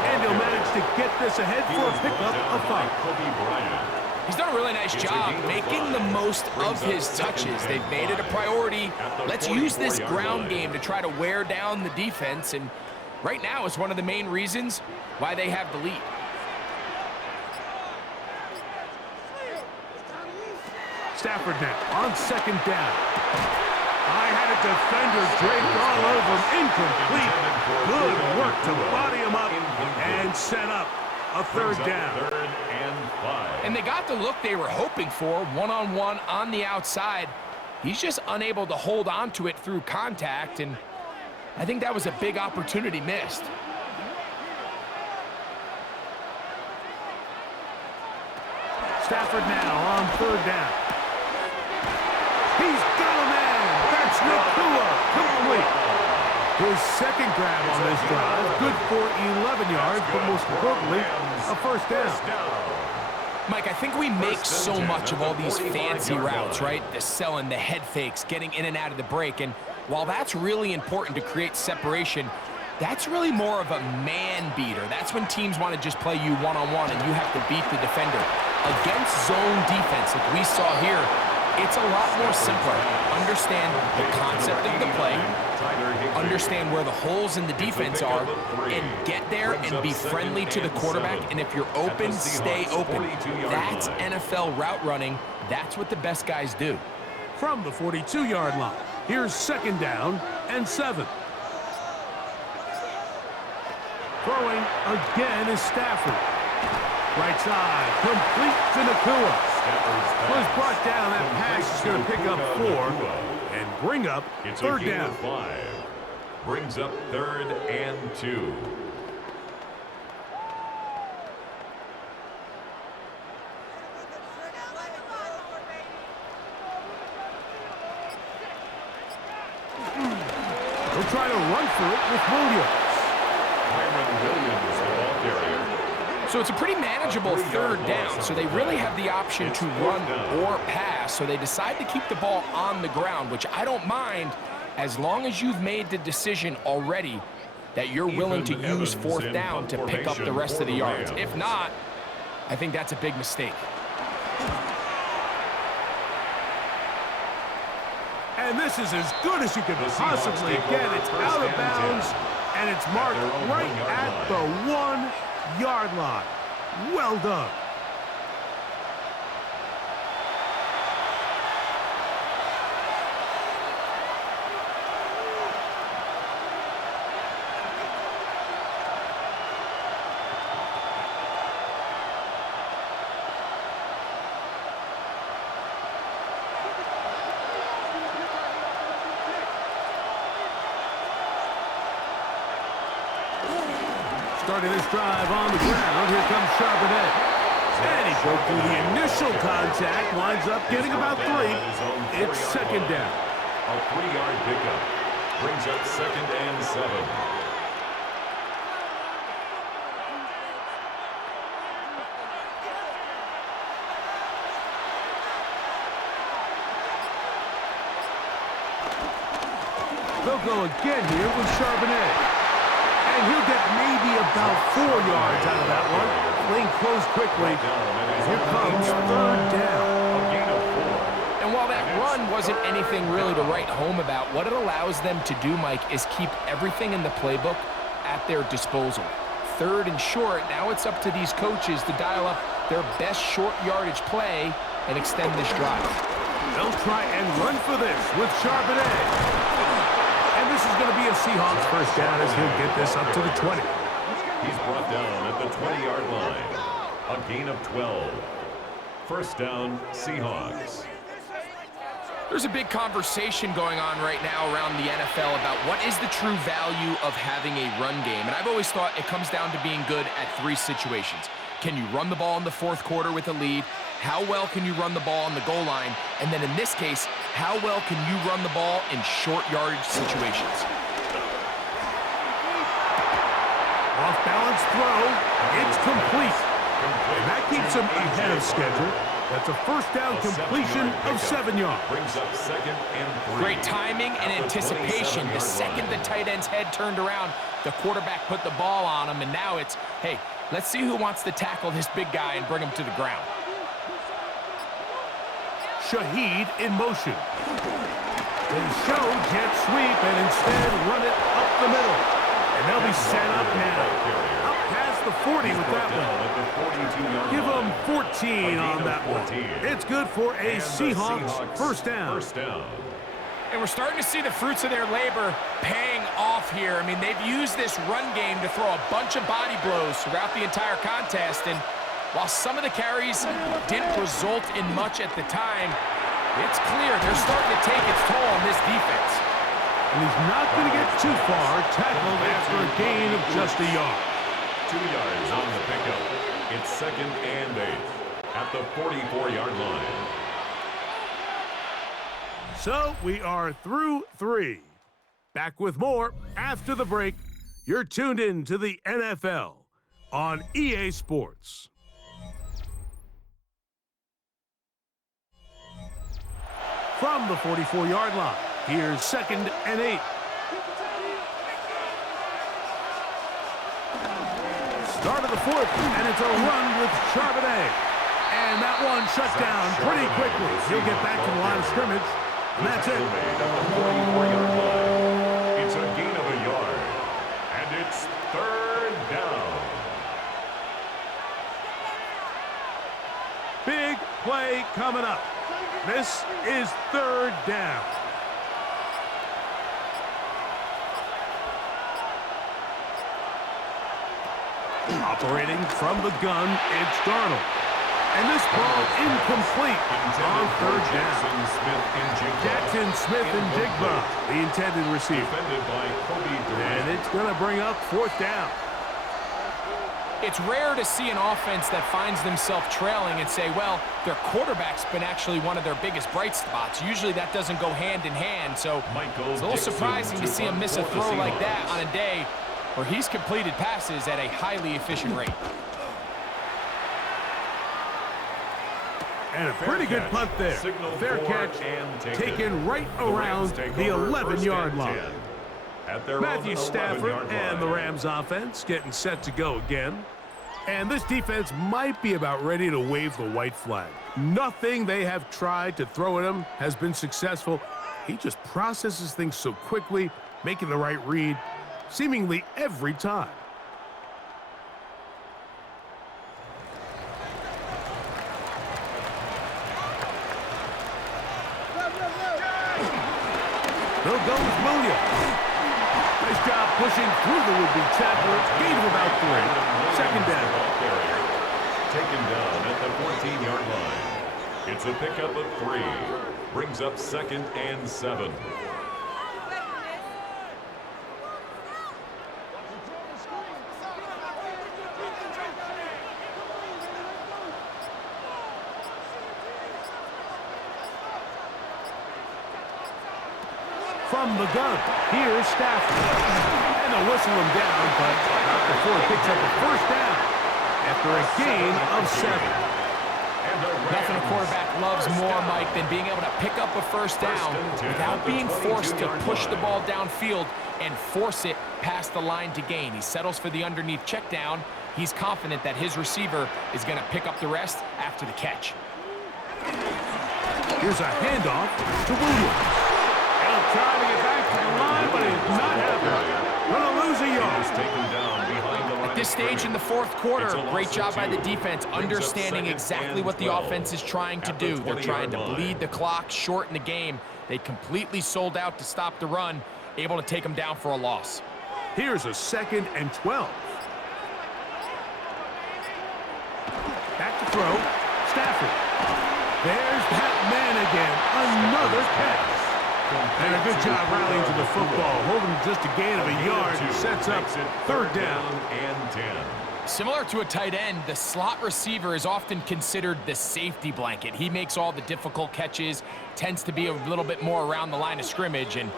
And he'll manage to get this ahead for a pickup of 5. He's done a really nice job making the most of his touches. They've made it a priority. Let's use this ground game to try to wear down the defense. And right now it's one of the main reasons why they have the lead. Stafford now on 2nd down. I had a defender draped all over him. Incomplete. Good work to body him up and set up a 3rd down. 3rd and 5. And they got the look they were hoping for, one-on-one on the outside. He's just unable to hold on to it through contact, and I think that was a big opportunity missed. Stafford now on 3rd down. He's got a man. That's Nakua. Complete. His 2nd grab on this drive. Good for 11 yards, but most importantly, a first down. Mike, I think we make so much of all these fancy routes, right? The selling, the head fakes, getting in and out of the break. And while that's really important to create separation, that's really more of a man beater. That's when teams want to just play you one-on-one and you have to beat the defender. Against zone defense, like we saw here, it's a lot more simpler. Understand the concept of the play, understand where the holes in the defense are, and get there and be friendly to the quarterback. And if you're open, stay open. That's NFL route running. That's what the best guys do. From the 42-yard line, here's 2nd down and 7. Throwing again is Stafford. Right side, complete to Nakua. Was brought down. That pass is going to pick up 4 and bring up 3rd down. 5. Brings up 3rd and 2. They'll try to run for it with Williams. Williams, the ball carrier. So it's a pretty manageable 3rd down, so they really have the option to run or pass, so they decide to keep the ball on the ground, which I don't mind as long as you've made the decision already that you're willing to use 4th down to pick up the rest of the yards. If not, I think that's a big mistake. And this is as good as you can possibly get. It's out of bounds, and it's marked right at the 1-yard line. Well done. Starting this drive on the ground, here comes Charbonnet. And he broke through the initial contact, winds up getting about 3. It's second down. A 3-yard pickup brings up 2nd and 7. They'll go again here with Charbonnet. And he'll get maybe about 4 yards out of that one. Lane closed quickly. Here comes 3rd down. And while that run wasn't anything really to write home about, what it allows them to do, Mike, is keep everything in the playbook at their disposal. 3rd and short, now it's up to these coaches to dial up their best short yardage play and extend this drive. They'll try and run for this with Charbonnet. And this is going to be a Seahawks first down as he'll get this up to the 20. He's brought down at the 20-yard line. A gain of 12. First down, Seahawks. There's a big conversation going on right now around the NFL about what is the true value of having a run game. And I've always thought it comes down to being good at 3 situations. Can you run the ball in the 4th quarter with a lead? How well can you run the ball on the goal line? And then in this case, how well can you run the ball in short yardage situations? Off balance throw. It's complete. And that keeps him ahead of schedule. That's a first down completion of 7 yards. Brings up 2nd and 3. Great timing and anticipation. The second the tight end's head turned around, the quarterback put the ball on him, and now it's, hey, let's see who wants to tackle this big guy and bring him to the ground. Shaheed in motion. They show jet sweep and instead run it up the middle. And they'll be set up now. Up past the 40 with that one. Give them 14 on that one. It's good for a Seahawks first down. And we're starting to see the fruits of their labor paying off here. I mean, they've used this run game to throw a bunch of body blows throughout the entire contest. And while some of the carries didn't result in much at the time, it's clear they're starting to take its toll on this defense. And he's not going to get too far, tackled after a gain of just a yard. 2 yards on the pickup. It's 2nd and 8 at the 44-yard line. So we are through 3. Back with more after the break. You're tuned in to the NFL on EA Sports. From the 44-yard line, here's 2nd and 8. Start of the 4th, and it's a run with Charbonnet. And that one shut down pretty quickly. He'll get back to the line of scrimmage, and that's it. It's a gain of a yard, and it's 3rd down. Big play coming up. This is 3rd down. Operating from the gun, it's Darnold. And this ball incomplete on 3rd down. Jackson Smith and Jigba, the intended receiver. And it's going to bring up 4th down. It's rare to see an offense that finds themselves trailing and say, well, their quarterback's been actually one of their biggest bright spots. Usually that doesn't go hand in hand, so it's a little surprising to see him miss a throw like that on a day where he's completed passes at a highly efficient rate. And a pretty good punt there. Fair catch, taken right around the 11-yard line. Matthew Stafford and the Rams offense getting set to go again. And this defense might be about ready to wave the white flag. Nothing they have tried to throw at him has been successful. He just processes things so quickly, making the right read, seemingly every time. There goes Williams. Nice job pushing through the would-be tackler. Gain of about 3. Second down. Taken down at the 14-yard line. It's a pickup of 3. Brings up 2nd and 7. From the gun, here's Stafford. And they'll whistle him down, but not before he picks up a first down after a gain of 7. Nothing a quarterback loves more, Mike, than being able to pick up a first down without being forced to push the ball downfield and force it past the line to gain. He settles for the underneath check down. He's confident that his receiver is going to pick up the rest after the catch. Here's a handoff to Williams. He'll try to get back to the line, but it's not happening. Gonna lose a yard. At this stage in the fourth quarter, great job by the defense, understanding exactly what the offense is trying to do. They're trying to bleed the clock, shorten the game. They completely sold out to stop the run, able to take them down for a loss. Here's a 2nd and 12. Back to throw. Stafford. There's that man again. Another pass. And a good job rallying to the football, holding just a gain of a yard, sets up 3rd down and 10. Similar to a tight end, the slot receiver is often considered the safety blanket. He makes all the difficult catches, tends to be a little bit more around the line of scrimmage, and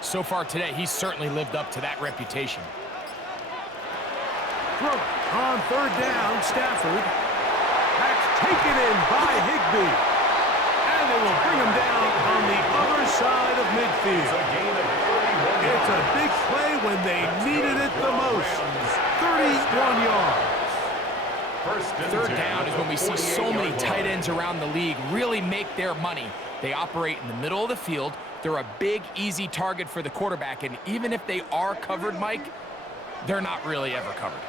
so far today, he's certainly lived up to that reputation. Throw on 3rd down, Stafford. That's taken in by Higbee. And they will bring him down on the other side of midfield. It's a big play when they needed it the most. 31 yards. 3rd down is when we see so many tight ends around the league really make their money. They operate in the middle of the field. They're a big, easy target for the quarterback, and even if they are covered, Mike, they're not really ever covered.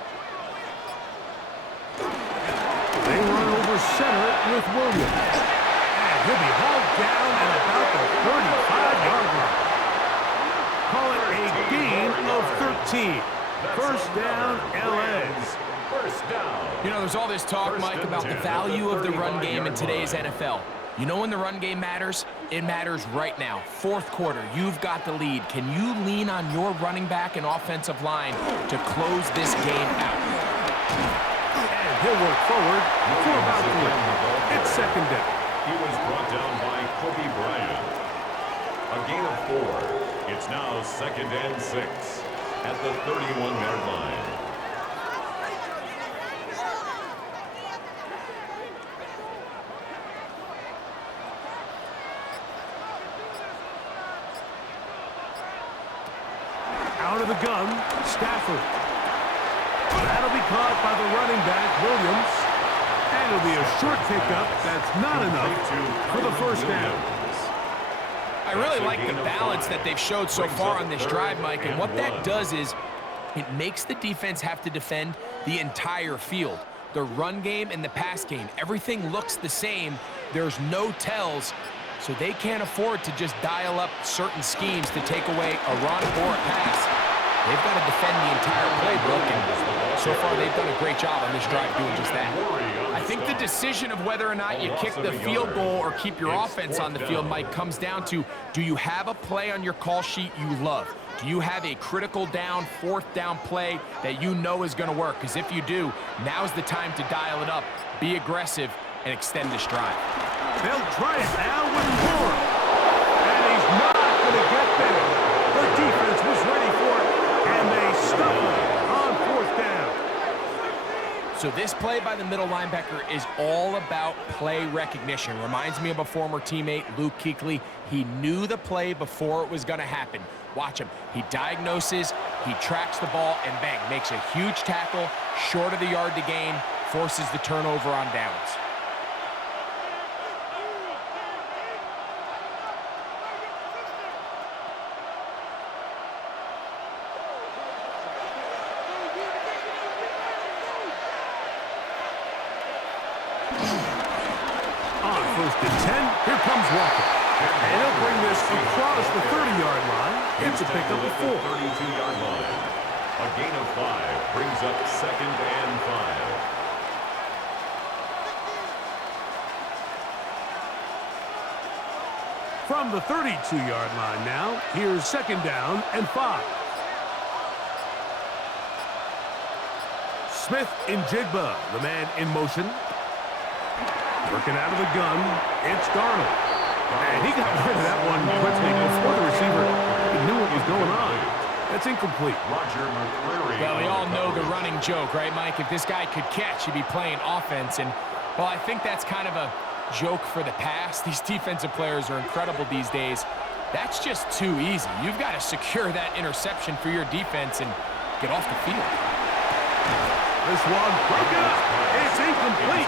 They run over center with Williams. And he'll be hauled down at about the 35-yard line. Call it a gain of 13. First down, LA. First down. You know, there's all this talk, Mike, about the value of the run game in today's NFL. You know when the run game matters? It matters right now. 4th quarter, you've got the lead. Can you lean on your running back and offensive line to close this game out? And he'll work forward for about 3. It's 2nd down. He was brought down by Kobe Bryant. A gain of 4. It's now 2nd and 6 at the 31-yard line. Out of the gun, Stafford. That'll be caught by the running back, Williams. And it'll be a short pickup. That's not enough for the first down. I really like the balance that they've showed so far on this drive, Mike, and what that does is it makes the defense have to defend the entire field. The run game and the pass game, everything looks the same. There's no tells, so they can't afford to just dial up certain schemes to take away a run or a pass. They've got to defend the entire playbook, and so far they've done a great job on this drive doing just that. I think the decision of whether or not you kick the field goal or keep your offense on the field, Mike, comes down to, do you have a play on your call sheet you love? Do you have a critical down, 4th down play that you know is going to work? Because if you do, now's the time to dial it up, be aggressive, and extend this drive. They'll try it now with Moore. And he's not going to get there. The defense was ready for it, and they stuck it on 4th down. So this play by the middle linebacker is all about play recognition. Reminds me of a former teammate, Luke Kuechly. He knew the play before it was going to happen. Watch him. He diagnoses, he tracks the ball, and bang, makes a huge tackle, short of the yard to gain, forces the turnover on downs. and 10. Here comes Walker. And he'll bring this across the 30-yard line. It's a pickup of 4. 32-yard line. A gain of 5 brings up 2nd and 5. From the 32-yard line now, here's 2nd down and 5. Smith in Jigba, the man in motion. Working out of the gun, it's Darnold. And he got rid of that one quickly before the receiver knew what was going on. That's incomplete. Roger McCreary. Well, we all know the running joke, right, Mike? If this guy could catch, he'd be playing offense. And, well, I think that's kind of a joke for the past. These defensive players are incredible these days. That's just too easy. You've got to secure that interception for your defense and get off the field. This one broken up. It's incomplete.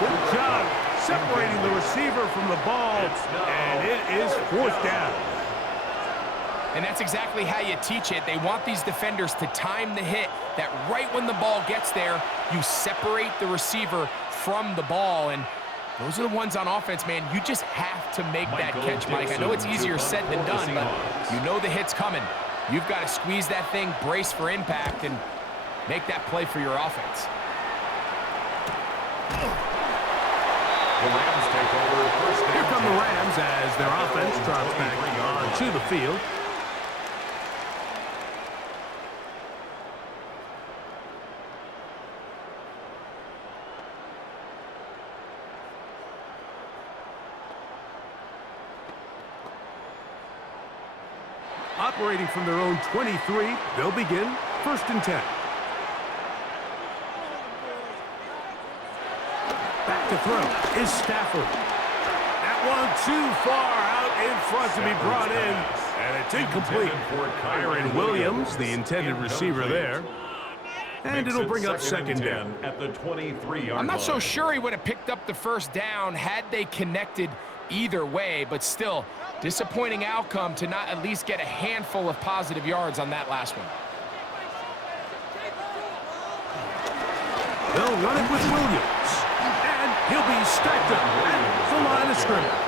Good job separating the receiver from the ball, and it is 4th down. And that's exactly how you teach it. They want these defenders to time the hit, that right when the ball gets there, you separate the receiver from the ball. And those are the ones on offense, man. You just have to make that catch, Mike. I know it's easier said than done, but you know the hit's coming. You've got to squeeze that thing, brace for impact, and make that play for your offense. The Rams take over 1st and Here come 10. the Rams as their offense drops back onto the field. Operating from their own 23, they'll begin 1st and 10. Back to throw is Stafford. That one too far out in front to be brought in, and it's incomplete. Kyron Williams, the intended receiver there. And it'll bring up 2nd down. At the 23-yard line. I'm not so sure he would have picked up the 1st down had they connected either way, but still, disappointing outcome to not at least get a handful of positive yards on that last one. They'll run it with Williams, and he'll be stacked up at the line of scrimmage.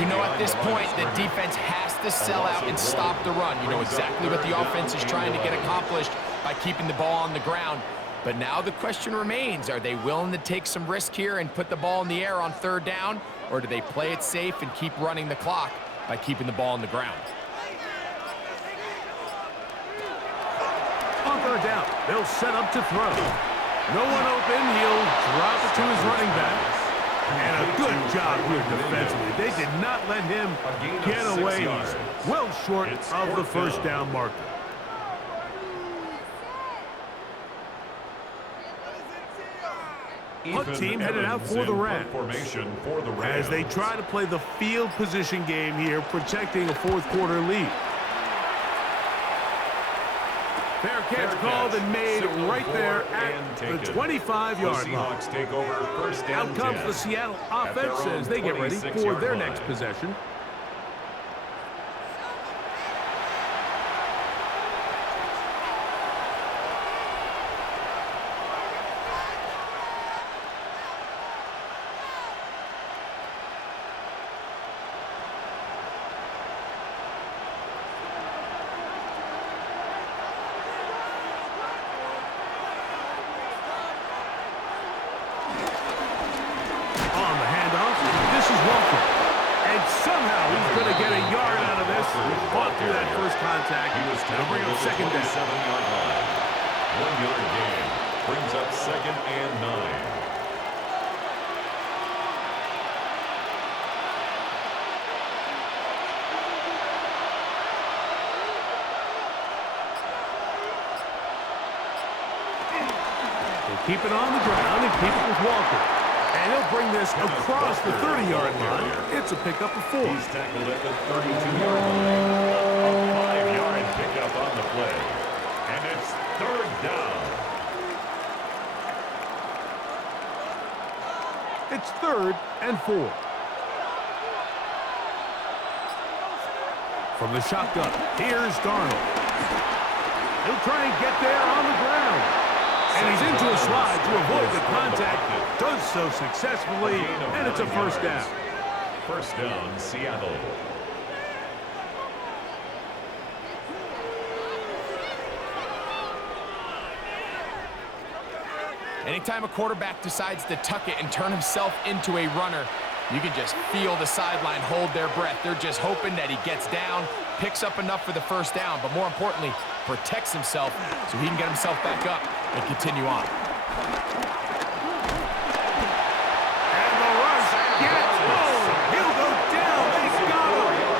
You know, at this point, the defense has to sell out and stop the run. You know exactly what the offense is trying to get accomplished by keeping the ball on the ground. But now the question remains, are they willing to take some risk here and put the ball in the air on 3rd down, or do they play it safe and keep running the clock by keeping the ball on the ground? On 3rd down, they'll set up to throw. No one open, he'll drop it to his running back. And a good job here defensively. They did not let him get away. He's well short of the 1st down marker. Punt team headed out for the Rams as they try to play the field position game here, protecting a 4th quarter lead. Fair catch called and made right there at the 25-yard line. Take over 1st and Out comes 10. the Seattle offense as they get ready for their next possession. Fought through that first contact. He was That'll bring up 2nd down. 7-yard line. 1-yard gain brings up 2nd and 9. They'll keep it on the ground and keep it with Walker. And he'll bring this across the 30-yard line. It's a pickup of 4. He's tackled at the 32-yard line. A 5-yard pickup on the play. And it's 3rd down. It's 3rd and 4. From the shotgun, here's Darnold. He'll try and get there on the ground. And he's into a slide to avoid the contact. Does so successfully, and it's a first down. First down, Seattle. Anytime a quarterback decides to tuck it and turn himself into a runner, you can just feel the sideline hold their breath. They're just hoping that he gets down, picks up enough for the first down, but more importantly, protects himself so he can get himself back up and continue on. And the rush gets home. He'll go down. They got him.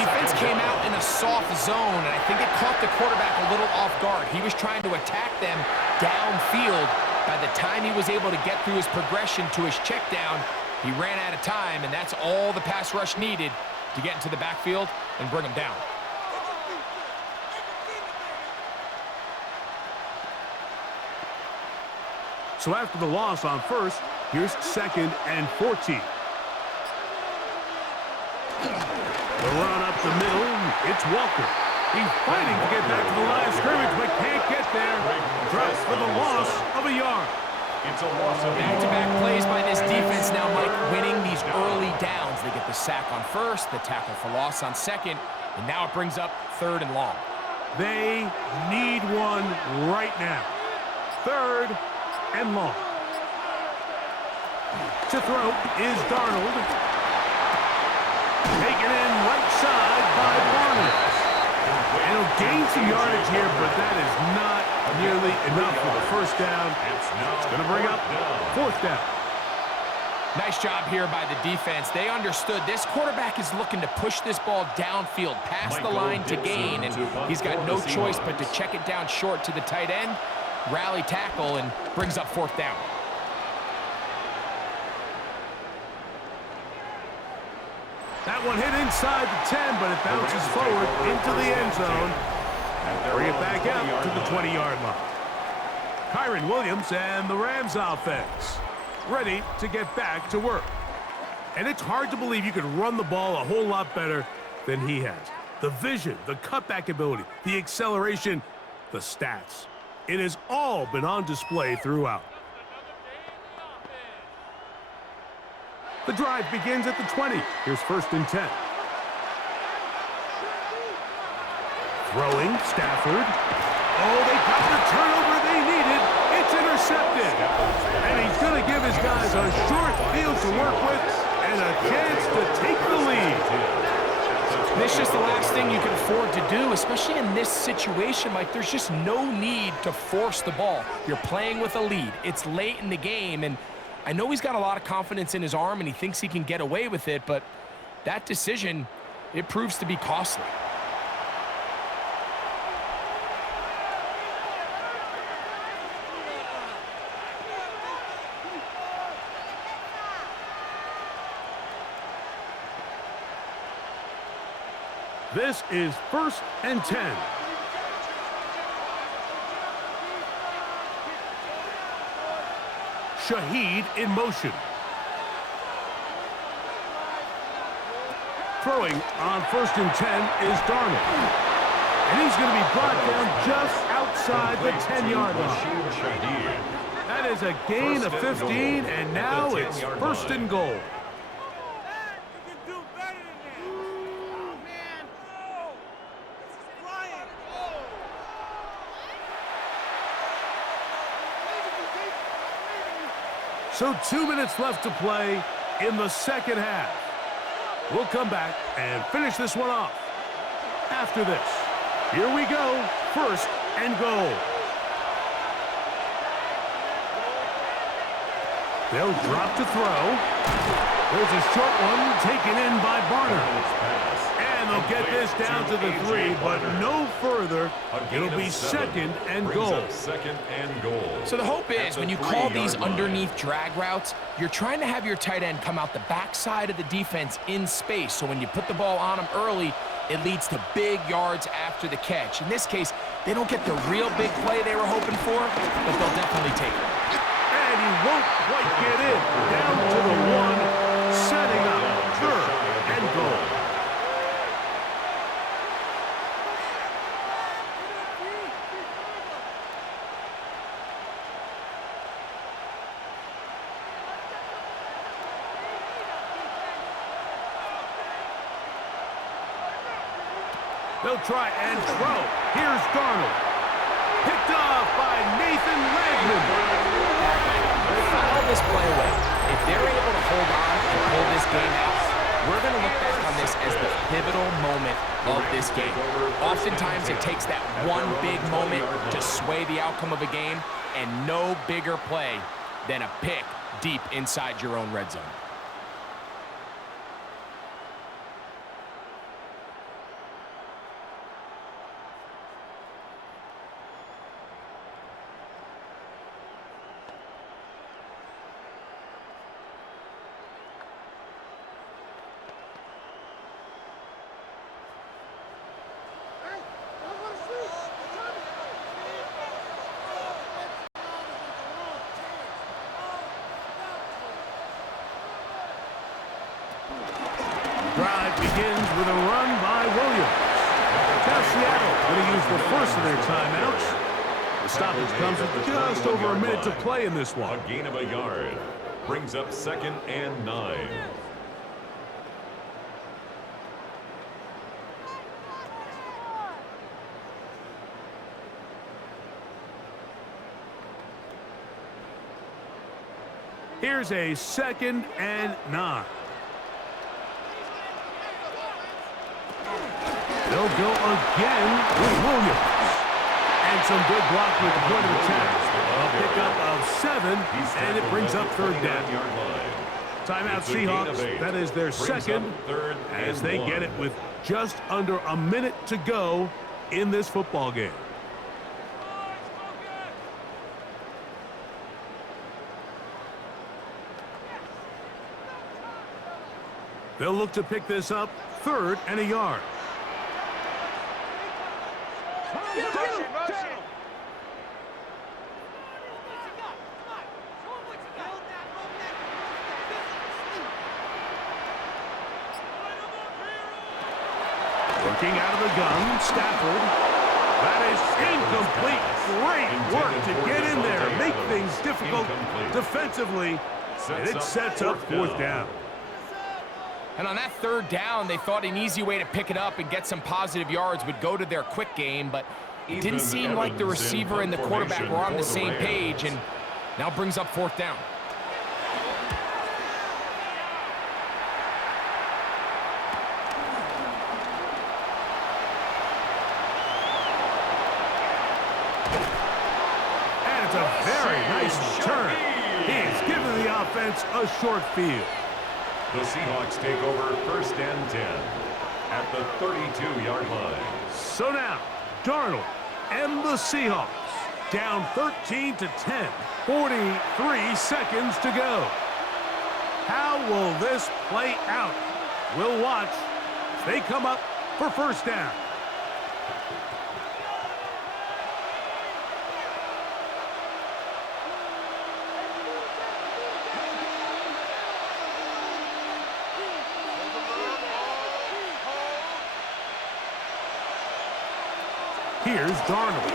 Defense came out in a soft zone, and I think it caught the quarterback a little off guard. He was trying to attack them downfield. By the time he was able to get through his progression to his check down, he ran out of time, and that's all the pass rush needed to get into the backfield and bring him down. So after the loss on first, here's 2nd and 14. The run up the middle, it's Walker. He's fighting to get back to the line of scrimmage, but can't get there. Drops for the loss of a yard. It's a loss of Back-to-back plays by this defense now, Mike, winning these early downs. They get the sack on first, the tackle for loss on second, and now it brings up 3rd and long. They need one right now. 3rd and long. To throw is Darnold. Taken in right side by Barnett. And he'll gain some yardage here, but that is not nearly enough for the first down. It's going to bring up 4th down. Nice job here by the defense. They understood this quarterback is looking to push this ball downfield past the line to gain, and he's got no choice but to check it down short to the tight end, rally tackle, and brings up 4th down. That one hit inside the 10, but it bounces forward into the end zone. Bring it back out to the 20-yard line. Kyron Williams and the Rams offense ready to get back to work. And it's hard to believe you could run the ball a whole lot better than he has. The vision, the cutback ability, the acceleration, the stats. It has all been on display throughout. The drive begins at the 20. Here's 1st and 10. Throwing, Stafford. Oh, they got the turnover they needed. It's intercepted. And he's going to give his guys a short field to work with and a chance to take the lead. This is just the last thing you can afford to do, especially in this situation. Like, there's just no need to force the ball. You're playing with a lead. It's late in the game, and I know he's got a lot of confidence in his arm and he thinks he can get away with it, but that decision, it proves to be costly. This is 1st and 10. Shaheed in motion. Throwing on 1st and 10 is Darnold. And he's going to be brought down just outside the 10-yard line. That is a gain of 15, and now it's 1st and goal. So 2 minutes left to play in the 2nd half. We'll come back and finish this one off after this. Here we go, 1st and goal. They'll drop to throw. There's a short one taken in by Barner. And they'll get this down to the 3, but no further. It'll be 2nd and goal. So the hope is when you call these underneath drag routes, you're trying to have your tight end come out the backside of the defense in space. So when you put the ball on him early, it leads to big yards after the catch. In this case, they don't get the real big play they were hoping for, but they'll definitely take it. And he won't quite get in. Down to the 1, setting up 3rd and goal. They'll try and throw. Here's Darnold. Picked off by Nathan Redmond. File this play away. If they're able to hold on and pull this game out, we're going to look back on this as the pivotal moment of this game. Oftentimes, it takes that one big moment to sway the outcome of a game, and no bigger play than a pick deep inside your own red zone. Drive begins with a run by Williams. Now Seattle going to use the first of their timeouts. The stoppage comes with just over a minute to play in this one. A gain of a yard brings up 2nd and 9. Here's a 2nd and 9. They'll go again with Williams. And some good blocking at the point of attack. A pickup of 7, and it brings up 3rd down. Timeout Seahawks. That is their second, as they get it with just under a minute to go in this football game. They'll look to pick this up 3rd and a yard. Working out of the gun, Stafford. That is incomplete. Great work to get in there, make things difficult defensively, and it sets up 4th down. And on that 3rd down, they thought an easy way to pick it up and get some positive yards would go to their quick game, but it didn't seem like the receiver and the quarterback were on the same page, and now brings up 4th down. And it's a very nice return. He's given the offense a short field. The Seahawks take over 1st and 10 at the 32-yard line. So now, Darnold and the Seahawks down 13 to 10. 43 seconds to go. How will this play out? We'll watch as they come up for 1st down. Here's Darnold.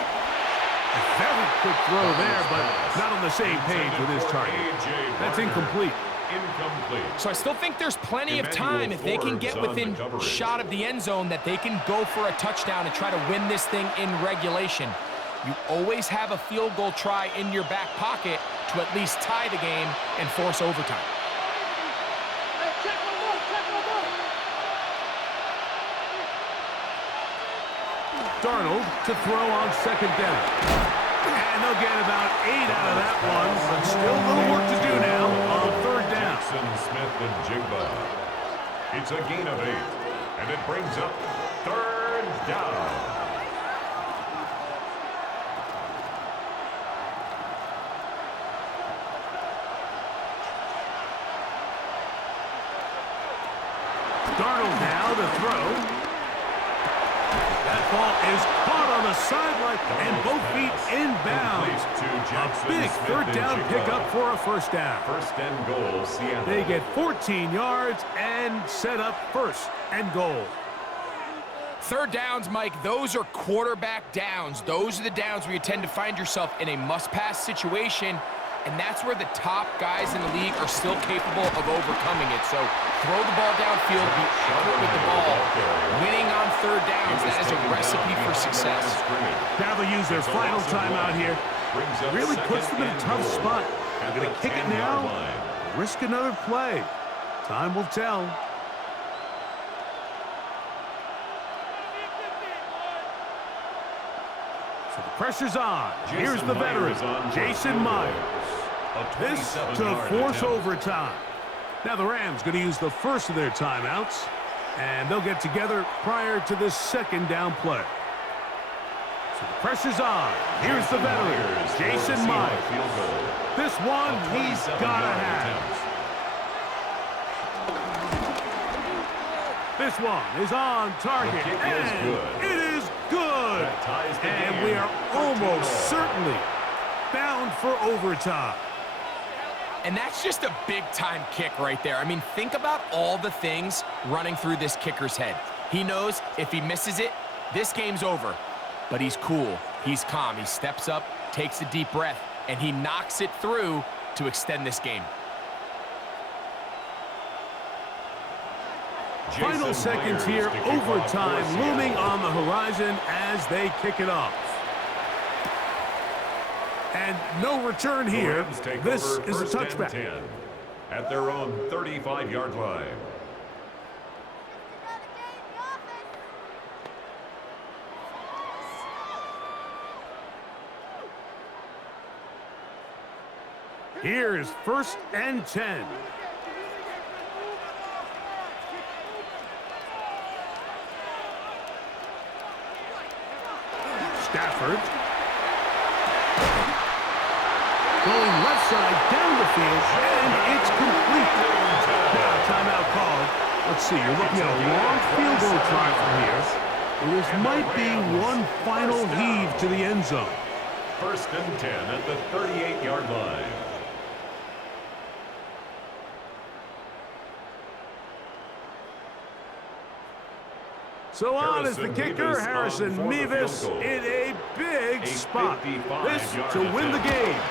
A very quick throw there, but not on the same page with his target. That's incomplete. So I still think there's plenty of time if they can get within shot of the end zone that they can go for a touchdown and try to win this thing in regulation. You always have a field goal try in your back pocket to at least tie the game and force overtime. Darnold to throw on 2nd down. And they'll get about 8 out of that one, but still a little work to do now on 3rd down. Smith and Jigba. It's a gain of 8, and it brings up 3rd down. Darnold now to throw. That ball is caught on the sideline, and both feet inbounds. A big 3rd down pickup for a 1st down. 1st and goal, Seattle. They get 14 yards and set up 1st and goal. 3rd downs, Mike, those are quarterback downs. Those are the downs where you tend to find yourself in a must-pass situation, And that's where the top guys in the league are still capable of overcoming it. So throw the ball downfield, be accurate with the ball. Winning on third downs, that is a recipe for success. Now they'll use their final timeout here. Really puts them in a tough spot. They're going to kick it now, risk another play. Time will tell. So the pressure's on. Here's the veteran, Jason Myers. This to force overtime. Now the Rams going to use the first of their timeouts, and they'll get together prior to this second down play. So the pressure's on. Here's the veteran, Jason Myers. This one he's got to have. This one is on target, and it is good. And we are almost certainly bound for overtime. And that's just a big-time kick right there. I mean, think about all the things running through this kicker's head. He knows if he misses it, this game's over. But he's cool. He's calm. He steps up, takes a deep breath, and he knocks it through to extend this game. Final seconds here, overtime looming on the horizon as they kick it off. And no return here. This is a touchback. At their own 35-yard line. Here is 1st and 10. Stafford. Going left side down the field, and it's complete. Now, timeout called. Let's see, you're looking at a long field goal try from here. This might be one final heave to the end zone. 1st and 10 at the 38-yard line. So on is the kicker, Harrison Mevis, in a big spot. This to win the game.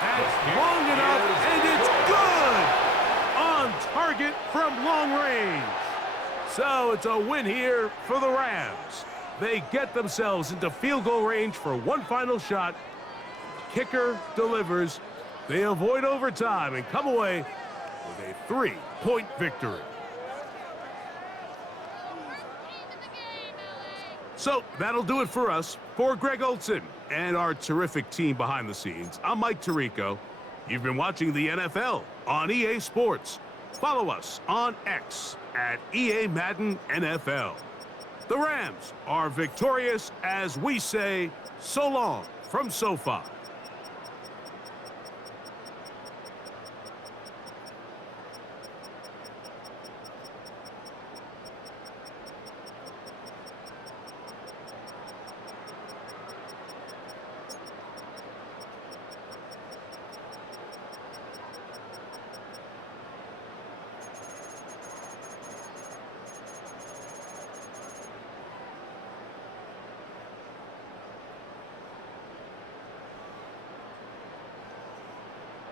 That's long enough, and it's good! On target from long range. So it's a win here for the Rams. They get themselves into field goal range for one final shot. Kicker delivers. They avoid overtime and come away with a 3-point victory. So that'll do it for us. For Greg Olson and our terrific team behind the scenes, I'm Mike Tirico. You've been watching the NFL on EA Sports. Follow us on X at EA Madden NFL. The Rams are victorious as we say so long from SoFi.